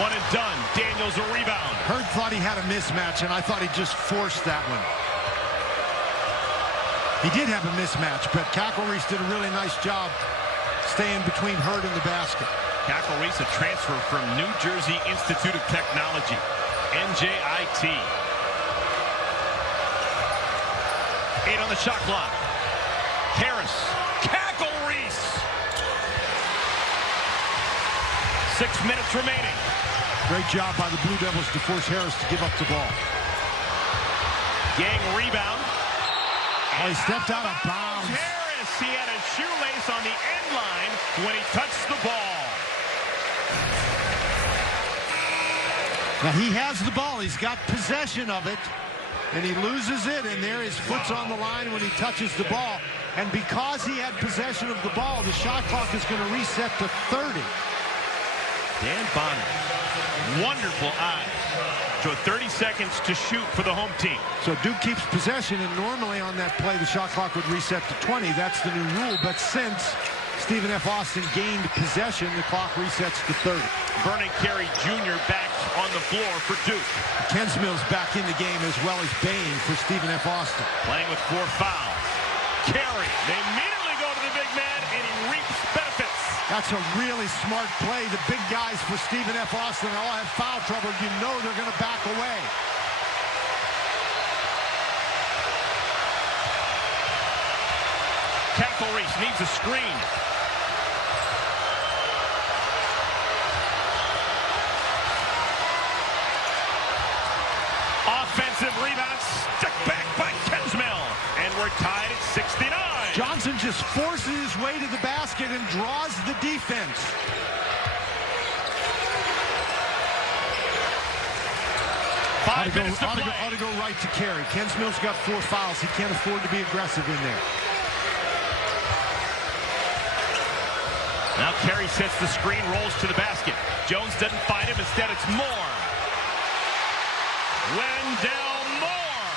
One and done. Daniels a rebound. Hurt thought he had a mismatch, and I thought he just forced that one. He did have a mismatch, but Cackle Reese did a really nice job staying between Hurt and the basket. Cackle Reese, a transfer from New Jersey Institute of Technology, NJIT. 8 on the shot clock. Harris, Cackle Reese. 6 minutes remaining. Great job by the Blue Devils to force Harris to give up the ball. Gang rebound. Oh, he stepped out of bounds. Harris, he had a shoelace on the end line when he touched the ball. Now he has the ball. He's got possession of it, and he loses it, and there his foot's on the line when he touches the ball. And because he had possession of the ball, the shot clock is going to reset to 30. Dan Bonner, wonderful eyes. So 30 seconds to shoot for the home team. So Duke keeps possession, and normally on that play, the shot clock would reset to 20. That's the new rule. But since Stephen F. Austin gained possession, the clock resets to 30. Vernon Carey Jr. back on the floor for Duke. Kensmill's back in the game as well as Bain for Stephen F. Austin. Playing with 4 fouls. Carey, they immediately go to the big man, and he reaps benefits. That's a really smart play. The big guys for Stephen F. Austin all have foul trouble. You know they're going to back away. Cackle Reese needs a screen. tied at 69. Johnson just forces his way to the basket and draws the defense. Ought to go right to Carey. Ken Smith's got 4 fouls. He can't afford to be aggressive in there. Now Carey sets the screen, rolls to the basket. Jones doesn't find him. Instead, it's Moore. Wendell Moore.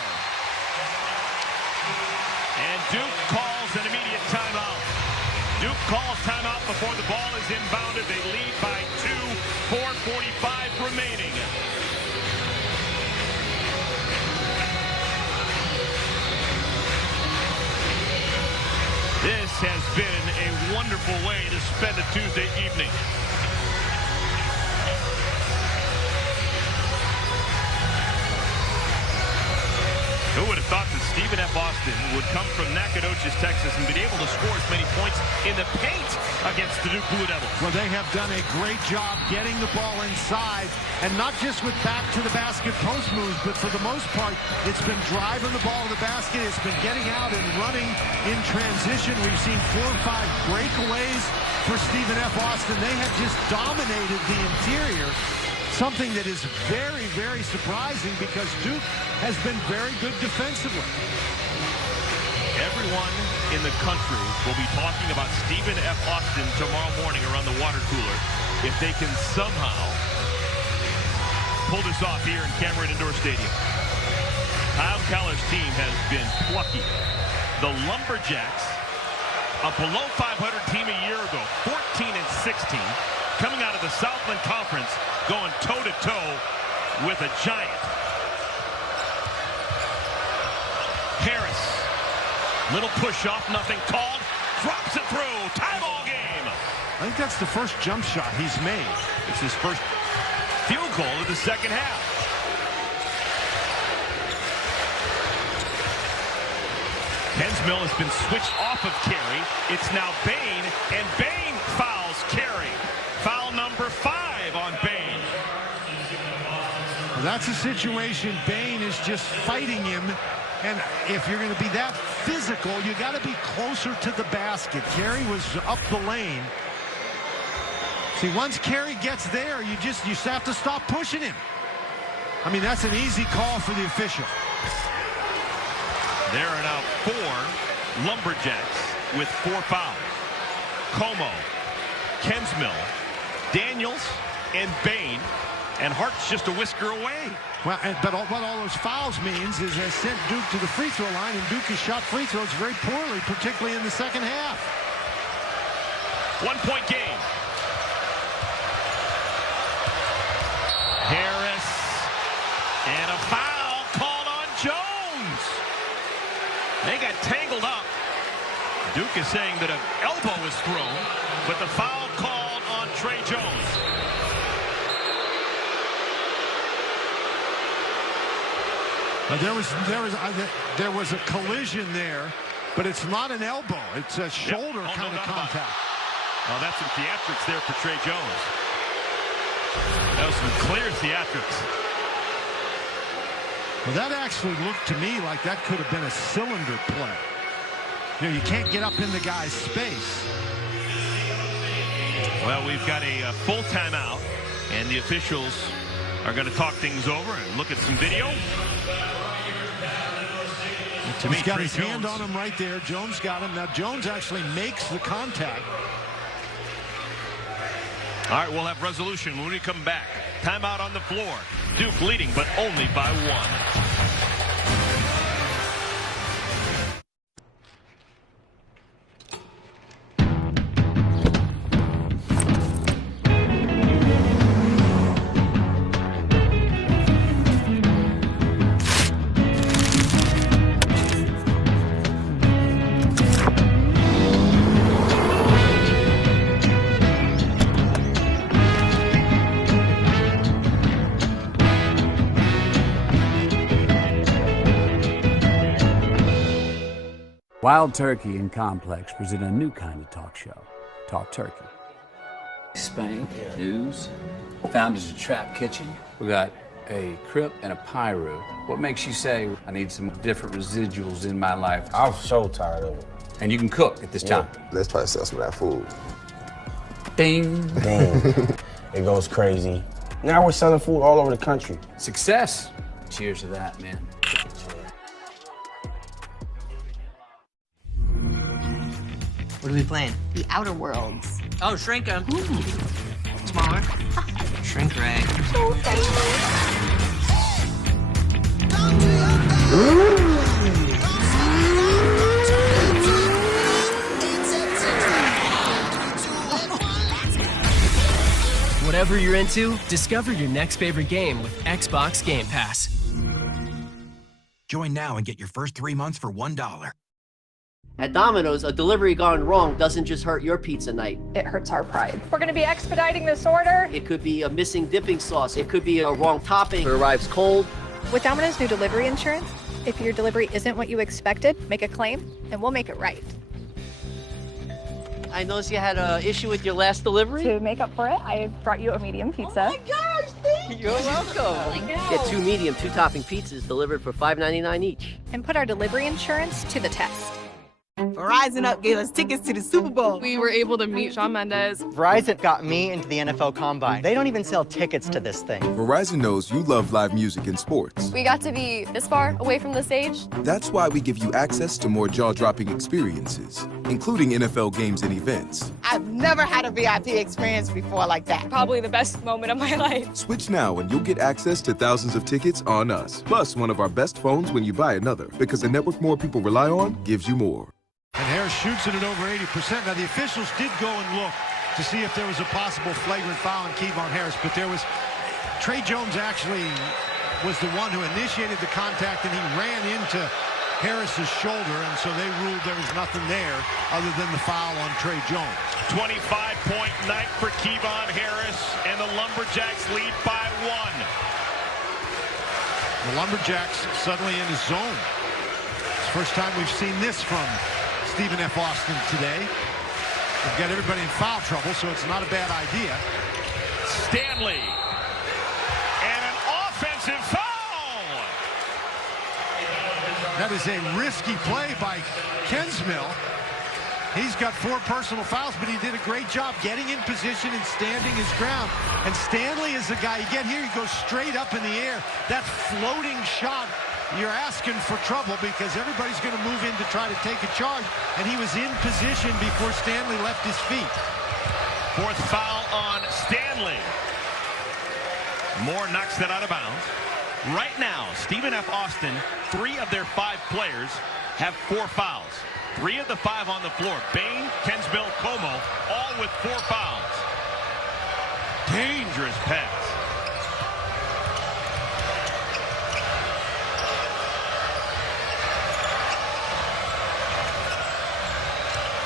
And Duke calls an immediate timeout. Duke calls timeout before the ball is inbounded. They lead by 2, 4:45 remaining. This has been a wonderful way to spend a Tuesday evening. Who would have thought that Stephen F. Austin would come from Nacogdoches, Texas, and been able to score as many points in the paint against the Duke Blue Devils? Well, they have done a great job getting the ball inside, and not just with back-to-the-basket post moves, but for the most part, it's been driving the ball to the basket. It's been getting out and running in transition. We've seen 4 or 5 breakaways for Stephen F. Austin. They have just dominated the interior. Something that is very, very surprising because Duke has been very good defensively. Everyone in the country will be talking about Stephen F. Austin tomorrow morning around the water cooler if they can somehow pull this off here in Cameron Indoor Stadium. Kyle Keller's team has been plucky. The Lumberjacks, a below 500 team a year ago, 14-16, coming out of the Southland Conference, going toe-to-toe with a giant. Harris, little push-off, nothing called, drops it through, tie ball game. I think that's the first jump shot he's made. It's his first field goal of the second half. Hensmill has been switched off of Carey. It's now Bain, and Bain fouls Carey. Foul number 5 on Bain. Well, that's a situation. Bain is just fighting him. And if you're going to be that physical, you got to be closer to the basket. Carey was up the lane. See, once Carey gets there, you just have to stop pushing him. I mean, that's an easy call for the official. There are now 4 Lumberjacks with 4 fouls. Como, Kensmill, Daniels, and Bain, and Hart's just a whisker away. Well, but what all those fouls means is they sent Duke to the free throw line, and Duke has shot free throws very poorly, particularly in the second half. 1-point game. Harris, and a foul called on Jones. They got tangled up. Duke is saying that an elbow was thrown, but the foul called on Trey Jones. There was a collision there, but it's not an elbow. It's a shoulder kind of contact. Oh, that's some theatrics there for Trey Jones. That was some clear theatrics. Well, that actually looked to me like that could have been a cylinder play. You know, you can't get up in the guy's space. Well, we've got a full timeout, and the officials are going to talk things over and look at some video. To me, he's got his hand on him right there. Jones got him. Now, Jones actually makes the contact. All right, we'll have resolution when we come back. Timeout on the floor. Duke leading, but only by 1. Wild Turkey and Complex present a new kind of talk show, Talk Turkey. Spank, news, founders of Trap Kitchen. We got a Crip, and a Pyro. What makes you say, I need some different residuals in my life? I'm so tired of it. And you can cook at this time. Let's try to sell some of that food. Ding. Boom. It goes crazy. Now we're selling food all over the country. Success. Cheers to that, man. What are we playing? The Outer Worlds. Oh, shrink 'em. Smaller. Shrink rag. Whatever you're into, discover your next favorite game with Xbox Game Pass. Join now and get your first 3 months for $1. At Domino's, a delivery gone wrong doesn't just hurt your pizza night. It hurts our pride. We're going to be expediting this order. It could be a missing dipping sauce. It could be a wrong topping. It arrives cold. With Domino's new delivery insurance, if your delivery isn't what you expected, make a claim, and we'll make it right. I noticed you had an issue with your last delivery. To make up for it, I brought you a medium pizza. Oh my gosh, thank you. You're welcome. Get 2 medium, 2 topping pizzas delivered for $5.99 each. And put our delivery insurance to the test. Verizon Up gave us tickets to the Super Bowl. We were able to meet Shawn Mendes. Verizon got me into the NFL Combine. They don't even sell tickets to this thing. Verizon knows you love live music and sports. We got to be this far away from the stage. That's why we give you access to more jaw-dropping experiences, including NFL games and events. I've never had a VIP experience before like that. Probably the best moment of my life. Switch now and you'll get access to thousands of tickets on us, plus one of our best phones when you buy another, because the network more people rely on gives you more. And Harris shoots it at over 80%. Now, the officials did go and look to see if there was a possible flagrant foul on Kevon Harris, but there was... Trey Jones actually was the one who initiated the contact, and he ran into Harris's shoulder, and so they ruled there was nothing there other than the foul on Trey Jones. 25-point night for Kevon Harris, and the Lumberjacks lead by 1. The Lumberjacks suddenly in his zone. It's the first time we've seen this from Stephen F. Austin today. They've got everybody in foul trouble, so it's not a bad idea. Stanley. And an offensive foul. That is a risky play by Kensmill. He's got 4 personal fouls, but he did a great job getting in position and standing his ground. And Stanley is the guy. You get here, he goes straight up in the air. That floating shot, you're asking for trouble because everybody's going to move in to try to take a charge. And he was in position before Stanley left his feet. 4th foul on Stanley. Moore knocks that out of bounds. Right now, Stephen F. Austin, 3 of their 5 players have 4 fouls. 3 of the 5 on the floor. Bain, Kensmill, Como, all with 4 fouls. Dangerous pass.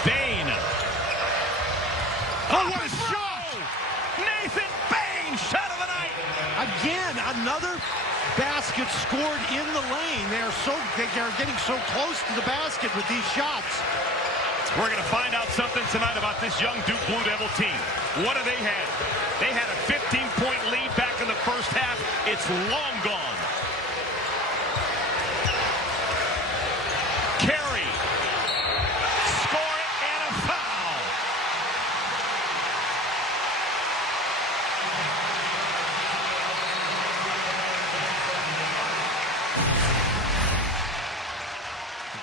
Bain. Oh, what a shot! Nathan Bain, shot of the night. Again, another basket scored in the lane. They are getting so close to the basket with these shots. We're going to find out something tonight about this young Duke Blue Devil team. What do they have? They had a 15-point lead back in the first half. It's long gone. Carey. Score it and a foul.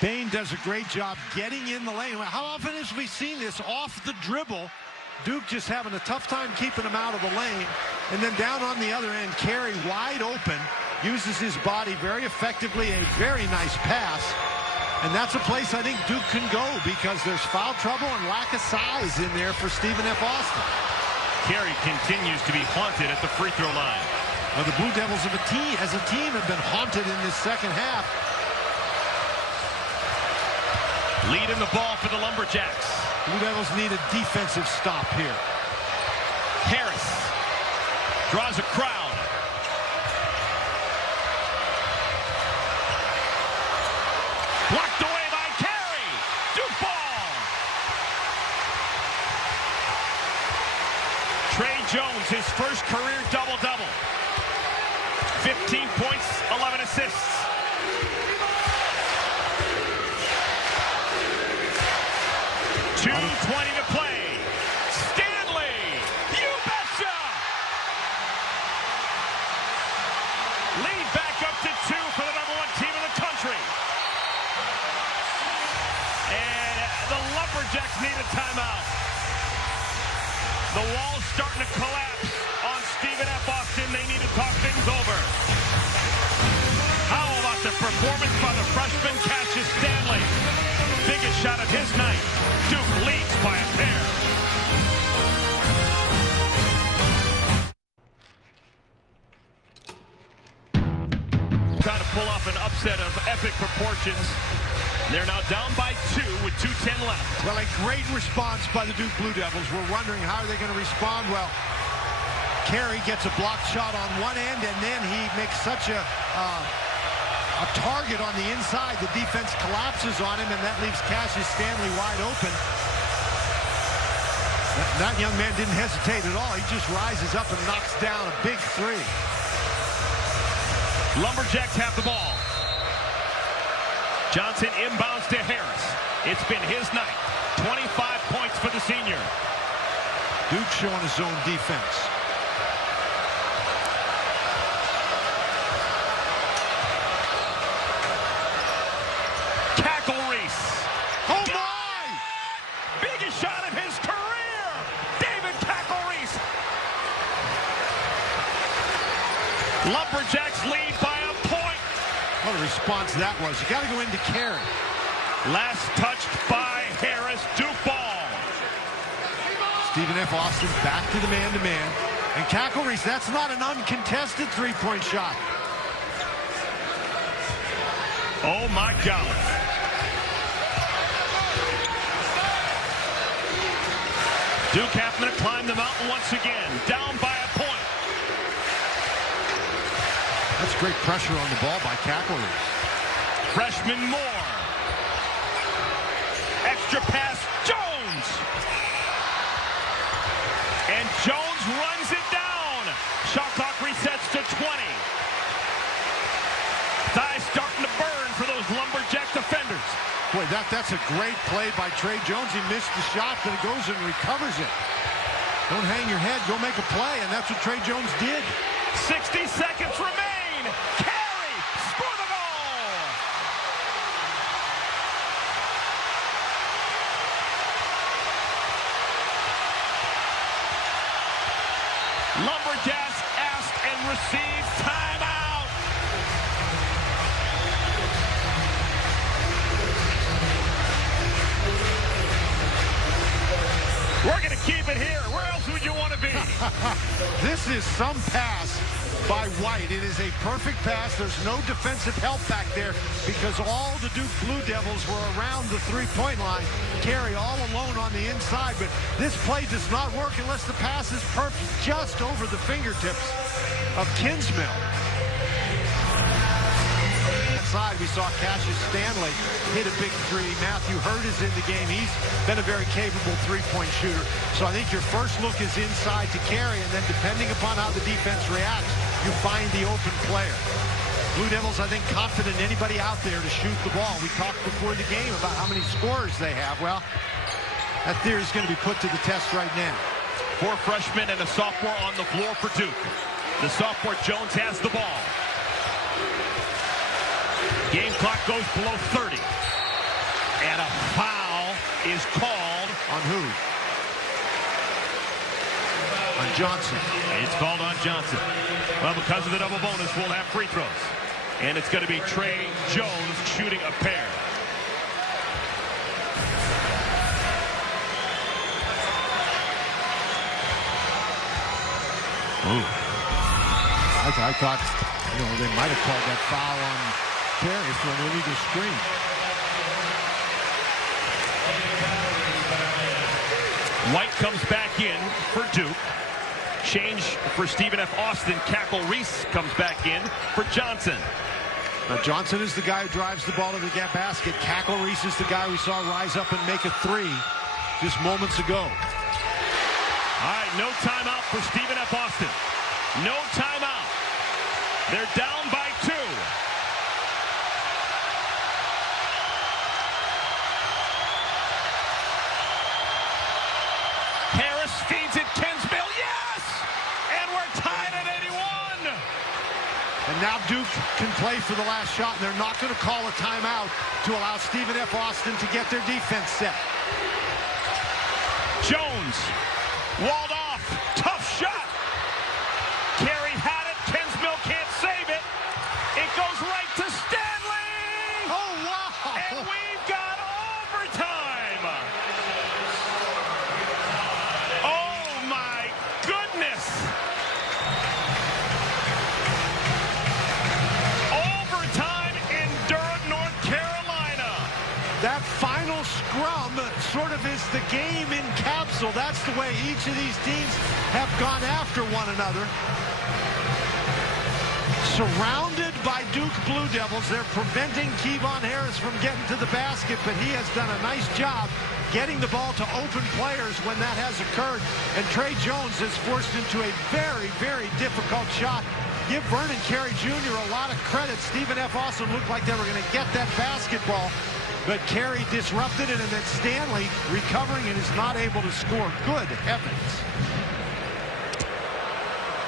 Bain does a great job getting in the lane. How often have we seen this off the dribble? Duke just having a tough time keeping him out of the lane. And then down on the other end, Carey wide open, uses his body very effectively, a very nice pass. And that's a place I think Duke can go because there's foul trouble and lack of size in there for Stephen F. Austin. Carey continues to be haunted at the free throw line. Well, the Blue Devils as a team have been haunted in this second half. Lead in the ball for the Lumberjacks. Blue Devils need a defensive stop here. Harris draws a crowd. Blocked away by Carey. Duke ball. Trey Jones, his first career double-double. 15 2:20 to play. Stanley, you betcha! Lead back up to 2 for the #1 team in the country. And the Lumberjacks need a timeout. The wall's starting to collapse on Stephen F. Austin. They need to talk things over. How about the performance by the freshman Cassius Stanley? Biggest shot of his night. Duke leads by a pair. Trying to pull off an upset of epic proportions. They're now down by 2 with 2:10 left. Well, a great response by the Duke Blue Devils. We're wondering how are they going to respond. Well, Carey gets a blocked shot on one end, and then he makes such a target on the inside. The defense collapses on him, and that leaves Cassius Stanley wide open. That young man didn't hesitate at all. He just rises up and knocks down a big 3. Lumberjacks have the ball. Johnson inbounds to Harris. It's been his night. 25 points for the senior. Duke showing his own defense. Cackle Reese. Oh my! Biggest shot of his career. David Cackle Reese. Lumberjacks lead by a point. What a response that was. You got to go into Carey. Last touched by Harris. Duke ball. Stephen F. Austin back to the man-to-man. And Cackle Reese, that's not an uncontested three-point shot. Oh my God. Duke having to climb the mountain once again. Down by a point. That's great pressure on the ball by Cackle Reese. Freshman Moore. Extra pass, Jones. And Jones runs it down. Shot clock resets to 20. Thighs starting to burn for those Lumberjack defenders. Boy, that's a great play by Trey Jones. He missed the shot, but he goes and recovers it. Don't hang your head, go make a play, and that's what Trey Jones did. 60 seconds remain. Carey, score the goal. Lumberjacks asked and received timeout. We're going to keep it here. Where else would you want to be? This is some pass by White. It is a perfect pass. There's no defensive help back there because all the Duke Blue Devils were around the three-point line. Carey all alone on the inside, but this play does not work unless the pass is perfect just over the fingertips of Kinsmill. Side, we saw Cassius Stanley hit a big 3. Matthew Hurt is in the game. He's been a very capable three-point shooter. So I think your first look is inside to Carey, and then depending upon how the defense reacts, you find the open player. Blue Devils, I think, confident anybody out there to shoot the ball. We talked before the game about how many scorers they have. Well, that theory is going to be put to the test right now. 4 freshmen and a sophomore on the floor for Duke. The sophomore Jones has the ball. Game clock goes below 30. And a foul is called. On who? On Johnson. It's called on Johnson. Well, because of the double bonus, we'll have free throws. And it's going to be Trey Jones shooting a pair. Ooh. I thought, they might have called that foul on Carey for an illegal screen. White comes back in for Duke. Change for Stephen F. Austin. Cackle Reese comes back in for Johnson. Now Johnson is the guy who drives the ball to the basket. Cackle Reese is the guy we saw rise up and make a 3 just moments ago. All right, no timeout for Stephen F. Austin. No timeout. They're down by 2. And now Duke can play for the last shot, and they're not going to call a timeout to allow Stephen F. Austin to get their defense set. Jones, walled off, tough shot. Carey had it, Kensmill can't save it. It goes right to Stanley. Oh, wow. And we've got overtime. Oh, my goodness. Overtime in Durham, North Carolina. That final scrum sort of is the game in capsule. That's the way each of these teams have gone after one another. Surrounded by Duke Blue Devils, they're preventing Kevon Harris from getting to the basket, but he has done a nice job getting the ball to open players when that has occurred. And Trey Jones is forced into a very, very difficult shot. Give Vernon Carey Jr. a lot of credit. Stephen F. Austin looked like they were going to get that basketball, but Carey disrupted it, and then Stanley recovering and is not able to score. Good heavens.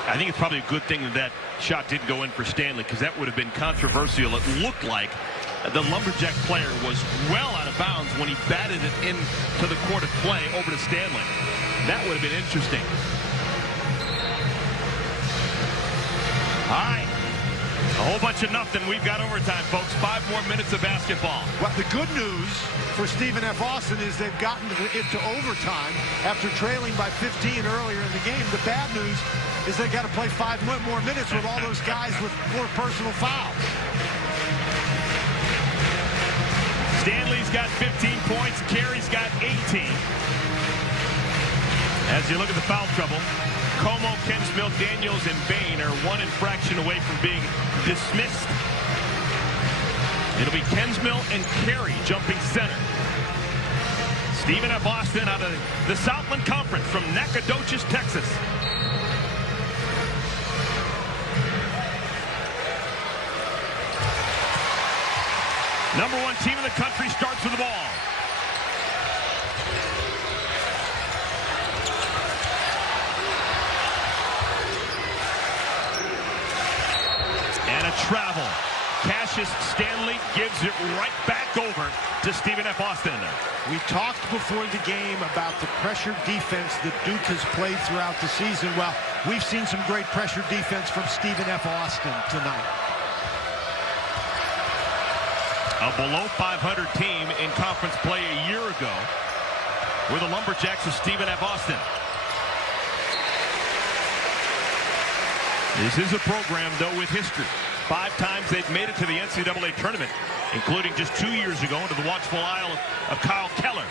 I think it's probably a good thing that that shot didn't go in for Stanley, because that would have been controversial. It looked like the Lumberjack player was well out of bounds when he batted it into the court of play over to Stanley. That would have been interesting. All right. A whole bunch of nothing. We've got overtime, folks. 5 more minutes of basketball. Well, the good news for Stephen F. Austin is they've gotten into overtime after trailing by 15 earlier in the game. The bad news is they've got to play 5 more minutes with all those guys with 4 personal fouls. Stanley's got 15 points. Carey's got 18. As you look at the foul trouble, Como, Kensmill, Daniels, and Bain are 1 infraction away from being dismissed. It'll be Kensmill and Carey jumping center. Stephen F. Austin out of the Southland Conference from Nacogdoches, Texas. Number 1 team in the country starts with the ball. And a travel. Cassius Stanley gives it right back over to Stephen F. Austin. We talked before the game about the pressure defense that Duke has played throughout the season. Well, we've seen some great pressure defense from Stephen F. Austin tonight. A below 500 team in conference play a year ago were the Lumberjacks of Stephen F. Austin. This is a program, though, with history. 5 times they've made it to the NCAA tournament, including just 2 years ago into the watchful eye of Kyle Keller.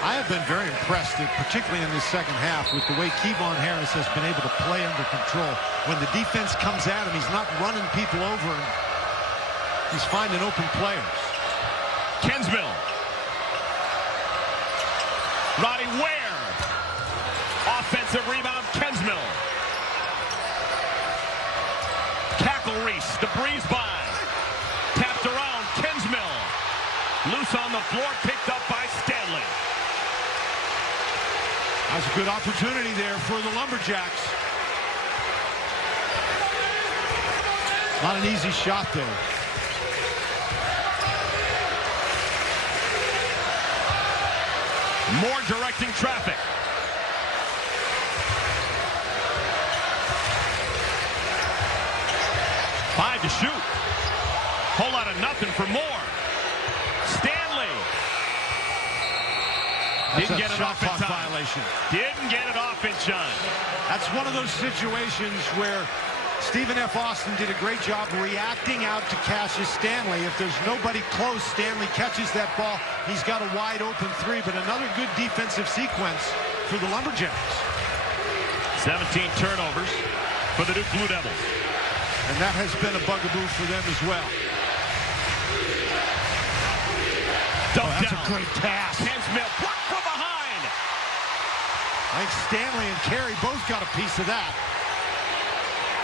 I have been very impressed, particularly in the second half, with the way Kevon Harris has been able to play under control. When the defense comes at him, he's not running people over, and he's finding open players. Kensmill. Roddy Ware. Offensive rebound, Kensmill. Cackle Reese, the breeze by. Tapped around, Kensmill. Loose on the floor, picked up by Stanley. That's a good opportunity there for the Lumberjacks. Not an easy shot, though. More directing traffic. Five to shoot. Whole lot of nothing for more. Stanley. Didn't get it off in time. Violation. Didn't get it off in time. That's one of those situations where Stephen F. Austin did a great job reacting out to Cassius Stanley. If there's nobody close, Stanley catches that ball. He's got a wide open 3, but another good defensive sequence for the Lumberjacks. 17 turnovers for the Duke Blue Devils. And that has been a bugaboo for them as well. That's a great pass. Kensmill blocked from behind. I think Stanley and Carey both got a piece of that.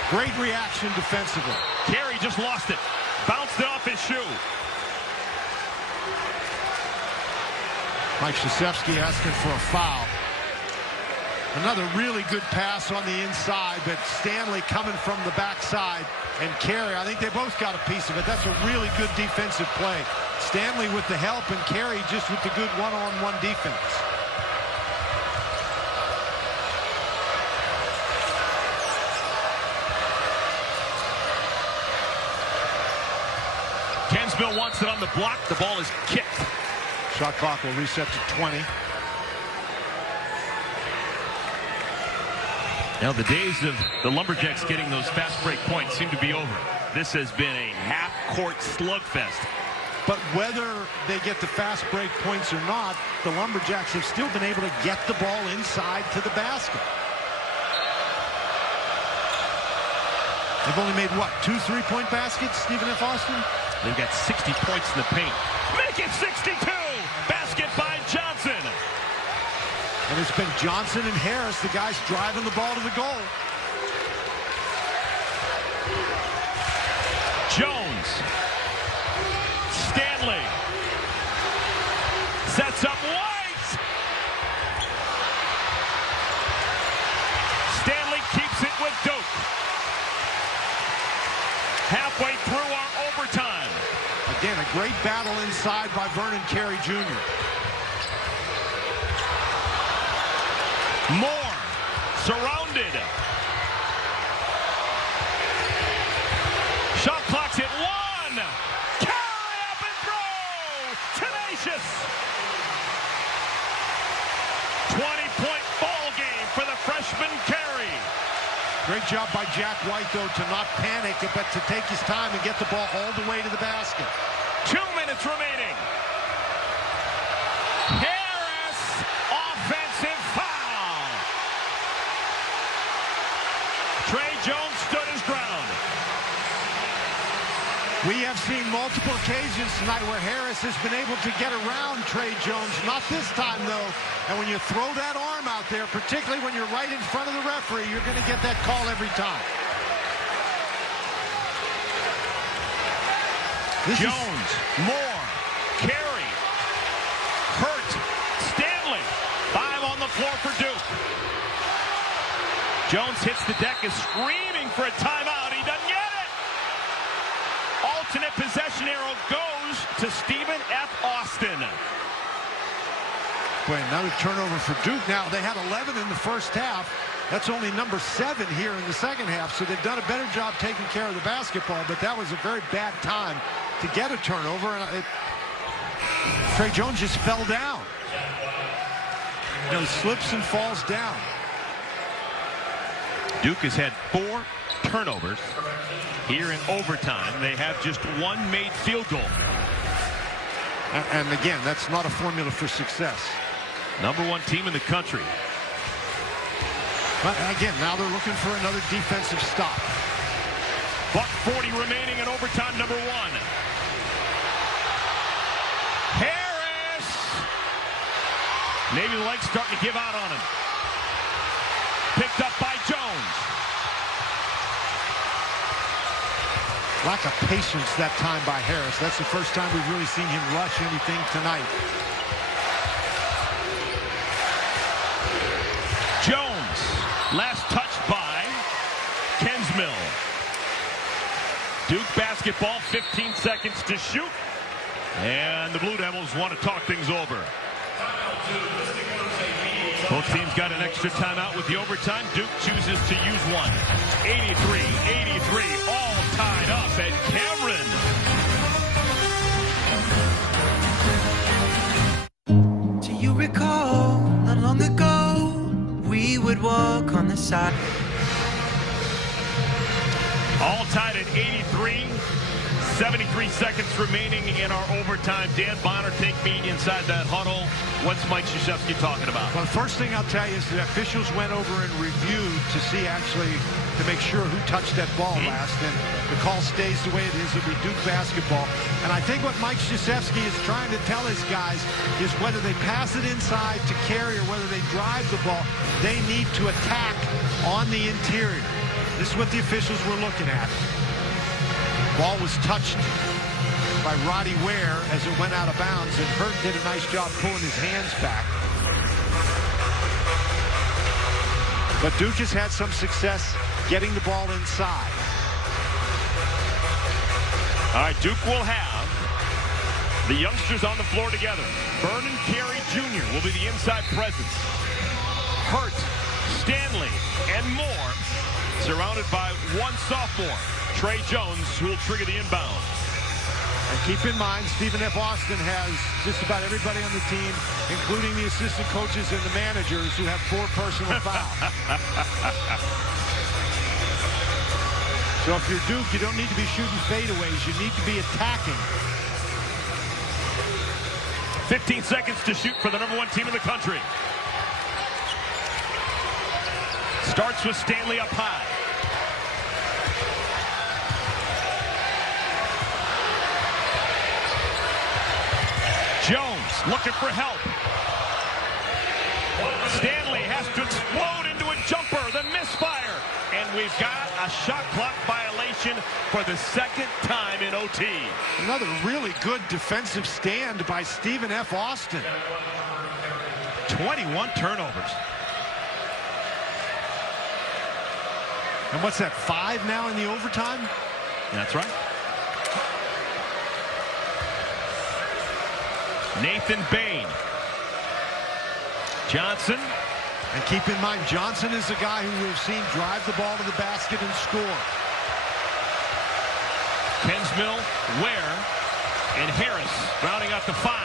Great reaction defensively. Carey just lost it. Bounced it off his shoe. Mike Krzyzewski asking for a foul. Another really good pass on the inside, but Stanley coming from the backside and Carey. I think they both got a piece of it. That's a really good defensive play. Stanley with the help and Carey just with the good one-on-one defense. Kensmill wants it on the block. The ball is kicked. Shot clock will reset to 20. Now the days of the Lumberjacks getting those fast break points seem to be over. This has been a half-court slugfest. But whether they get the fast break points or not, the Lumberjacks have still been able to get the ball inside to the basket. They've only made, what, 2 3-point baskets, Stephen F. Austin? They've got 60 points in the paint. Make it 62! Basket by Johnson. And it's been Johnson and Harris, the guys driving the ball to the goal. Jones. Stanley. Sets up White. Stanley keeps it with Duke. Halfway through our overtime. Again, a great battle inside by Vernon Carey Jr. Moore, surrounded. Shot clock's at 1. Carey up and through. Tenacious. 20-point ball game for the freshman Carey. Great job by Jack White, though, to not panic, but to take his time and get the ball all the way to the basket. 2 minutes remaining. Harris, offensive foul. Trey Jones stood his ground. We have seen multiple occasions tonight where Harris has been able to get around Trey Jones. Not this time, though. And when you throw that arm out there, particularly when you're right in front of the referee, you're going to get that call every time. Jones, Moore, Carey, Hurt, Stanley. 5 on the floor for Duke. Jones hits the deck, is screaming for a timeout. He doesn't get it. Alternate possession arrow goes to Stephen F. Austin. Boy, another turnover for Duke. Now, they had 11 in the first half. That's only number 7 here in the second half, so they've done a better job taking care of the basketball, but that was a very bad time to get a turnover, and Trey Jones just fell down. You know, he slips and falls down. Duke has had 4 turnovers here in overtime. They have just 1 made field goal. And again, that's not a formula for success. Number 1 team in the country. But again, now they're looking for another defensive stop. Buck 40 remaining in overtime number 1. Harris! Maybe the leg's starting to give out on him. Picked up by Jones. Lack of patience that time by Harris. That's the first time we've really seen him rush anything tonight. Jones, last touched by Kensmill. Duke basketball, 15 seconds to shoot. And the Blue Devils want to talk things over. Both teams got an extra timeout with the overtime. Duke chooses to use one. 83-83, all tied up at Cameron. Do you recall, not long ago, we would walk on the side? All tied at 83. 73 seconds remaining in our overtime. Dan Bonner, take me inside that huddle. What's Mike Krzyzewski talking about? Well, the first thing I'll tell you is the officials went over and reviewed to see actually to make sure who touched that ball last. And the call stays the way it is. It'll be Duke basketball. And I think what Mike Krzyzewski is trying to tell his guys is whether they pass it inside to Carey or whether they drive the ball, they need to attack on the interior. This is what the officials were looking at. Ball was touched by Roddy Ware as it went out of bounds, and Hurt did a nice job pulling his hands back. But Duke has had some success getting the ball inside. All right, Duke will have the youngsters on the floor together. Vernon Carey Jr. will be the inside presence. Hurt, Stanley, and more, surrounded by one sophomore, Trey Jones, who will trigger the inbound. And keep in mind, Stephen F. Austin has just about everybody on the team, including the assistant coaches and the managers, who have 4 personal fouls. So if you're Duke, you don't need to be shooting fadeaways. You need to be attacking. 15 seconds to shoot for the #1 team in the country. Starts with Stanley up high. Jones looking for help. Stanley has to explode into a jumper. The misfire. And we've got a shot clock violation for the second time in OT. Another really good defensive stand by Stephen F. Austin. 21 turnovers. And what's that, 5 now in the overtime? That's right. Nathan Bain. Johnson. And keep in mind, Johnson is the guy who we've seen drive the ball to the basket and score. Kensmill, Ware, and Harris rounding out the 5.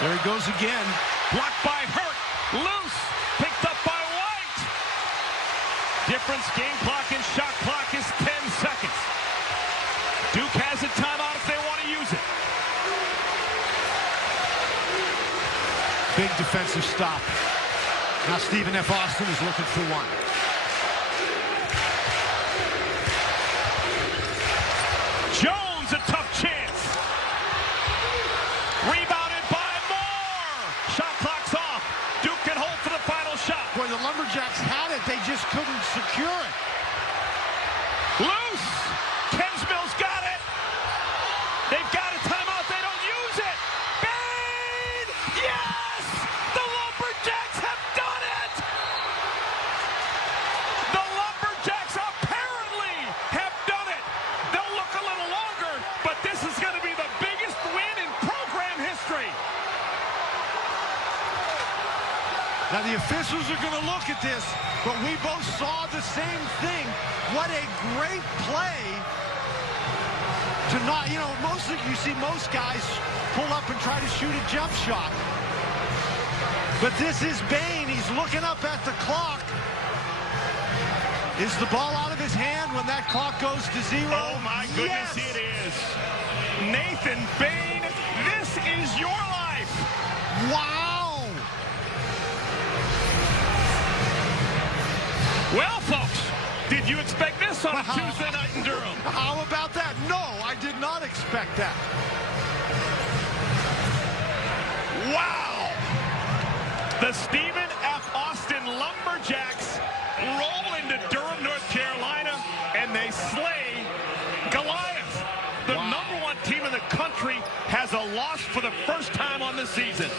There he goes again. Blocked by Hurt. Loose. Picked up by White. Difference, game clock and shot clock is 10 seconds. Duke has a timeout if they want to use it. Big defensive stop. Now Stephen F. Austin is looking for one. Jones, a tough chance. Rebounded by Moore. Shot clock's off. Duke can hold for the final shot. Boy, the Lumberjacks had it. They just couldn't secure it. Loose. Kensmill's got it. They've got a timeout. They don't use it. Bain! Yes! The Lumberjacks have done it! The Lumberjacks apparently have done it. They'll look a little longer, but this is going to be the biggest win in program history. Now the officials are going to look at this, but we both saw the same thing. What a great play to not, mostly you see most guys pull up and try to shoot a jump shot. But this is Bain. He's looking up at the clock. Is the ball out of his hand when that clock goes to 0? Oh my goodness, yes! It is. Nathan Bain, this is your life. Wow! Well, folks, did you expect this on a Tuesday night in Durham? How about that? No, I did not expect that. Wow! The Stephen F. Austin Lumberjacks roll into Durham, North Carolina, and they slay Goliath. The #1 team in the country has a loss for the first time on the season.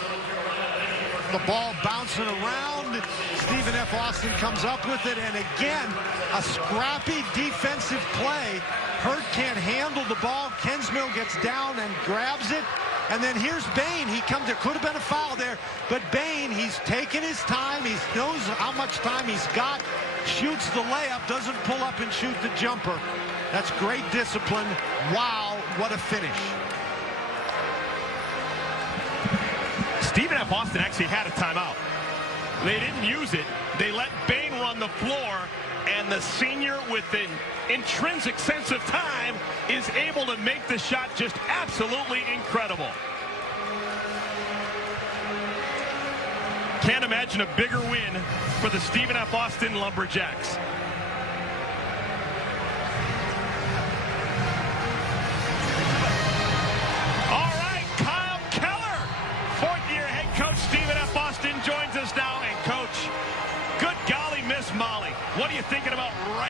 The ball bouncing around. Stephen F. Austin comes up with it, and again, a scrappy defensive play. Hurt can't handle the ball. Kensmill gets down and grabs it. And then here's Bain. He comes, there could have been a foul there, but Bain, he's taking his time. He knows how much time he's got. Shoots the layup, doesn't pull up and shoot the jumper. That's great discipline. Wow, what a finish. Stephen F. Austin actually had a timeout. They didn't use it. They let Bain run the floor, and the senior with an intrinsic sense of time is able to make the shot just absolutely incredible. Can't imagine a bigger win for the Stephen F. Austin Lumberjacks.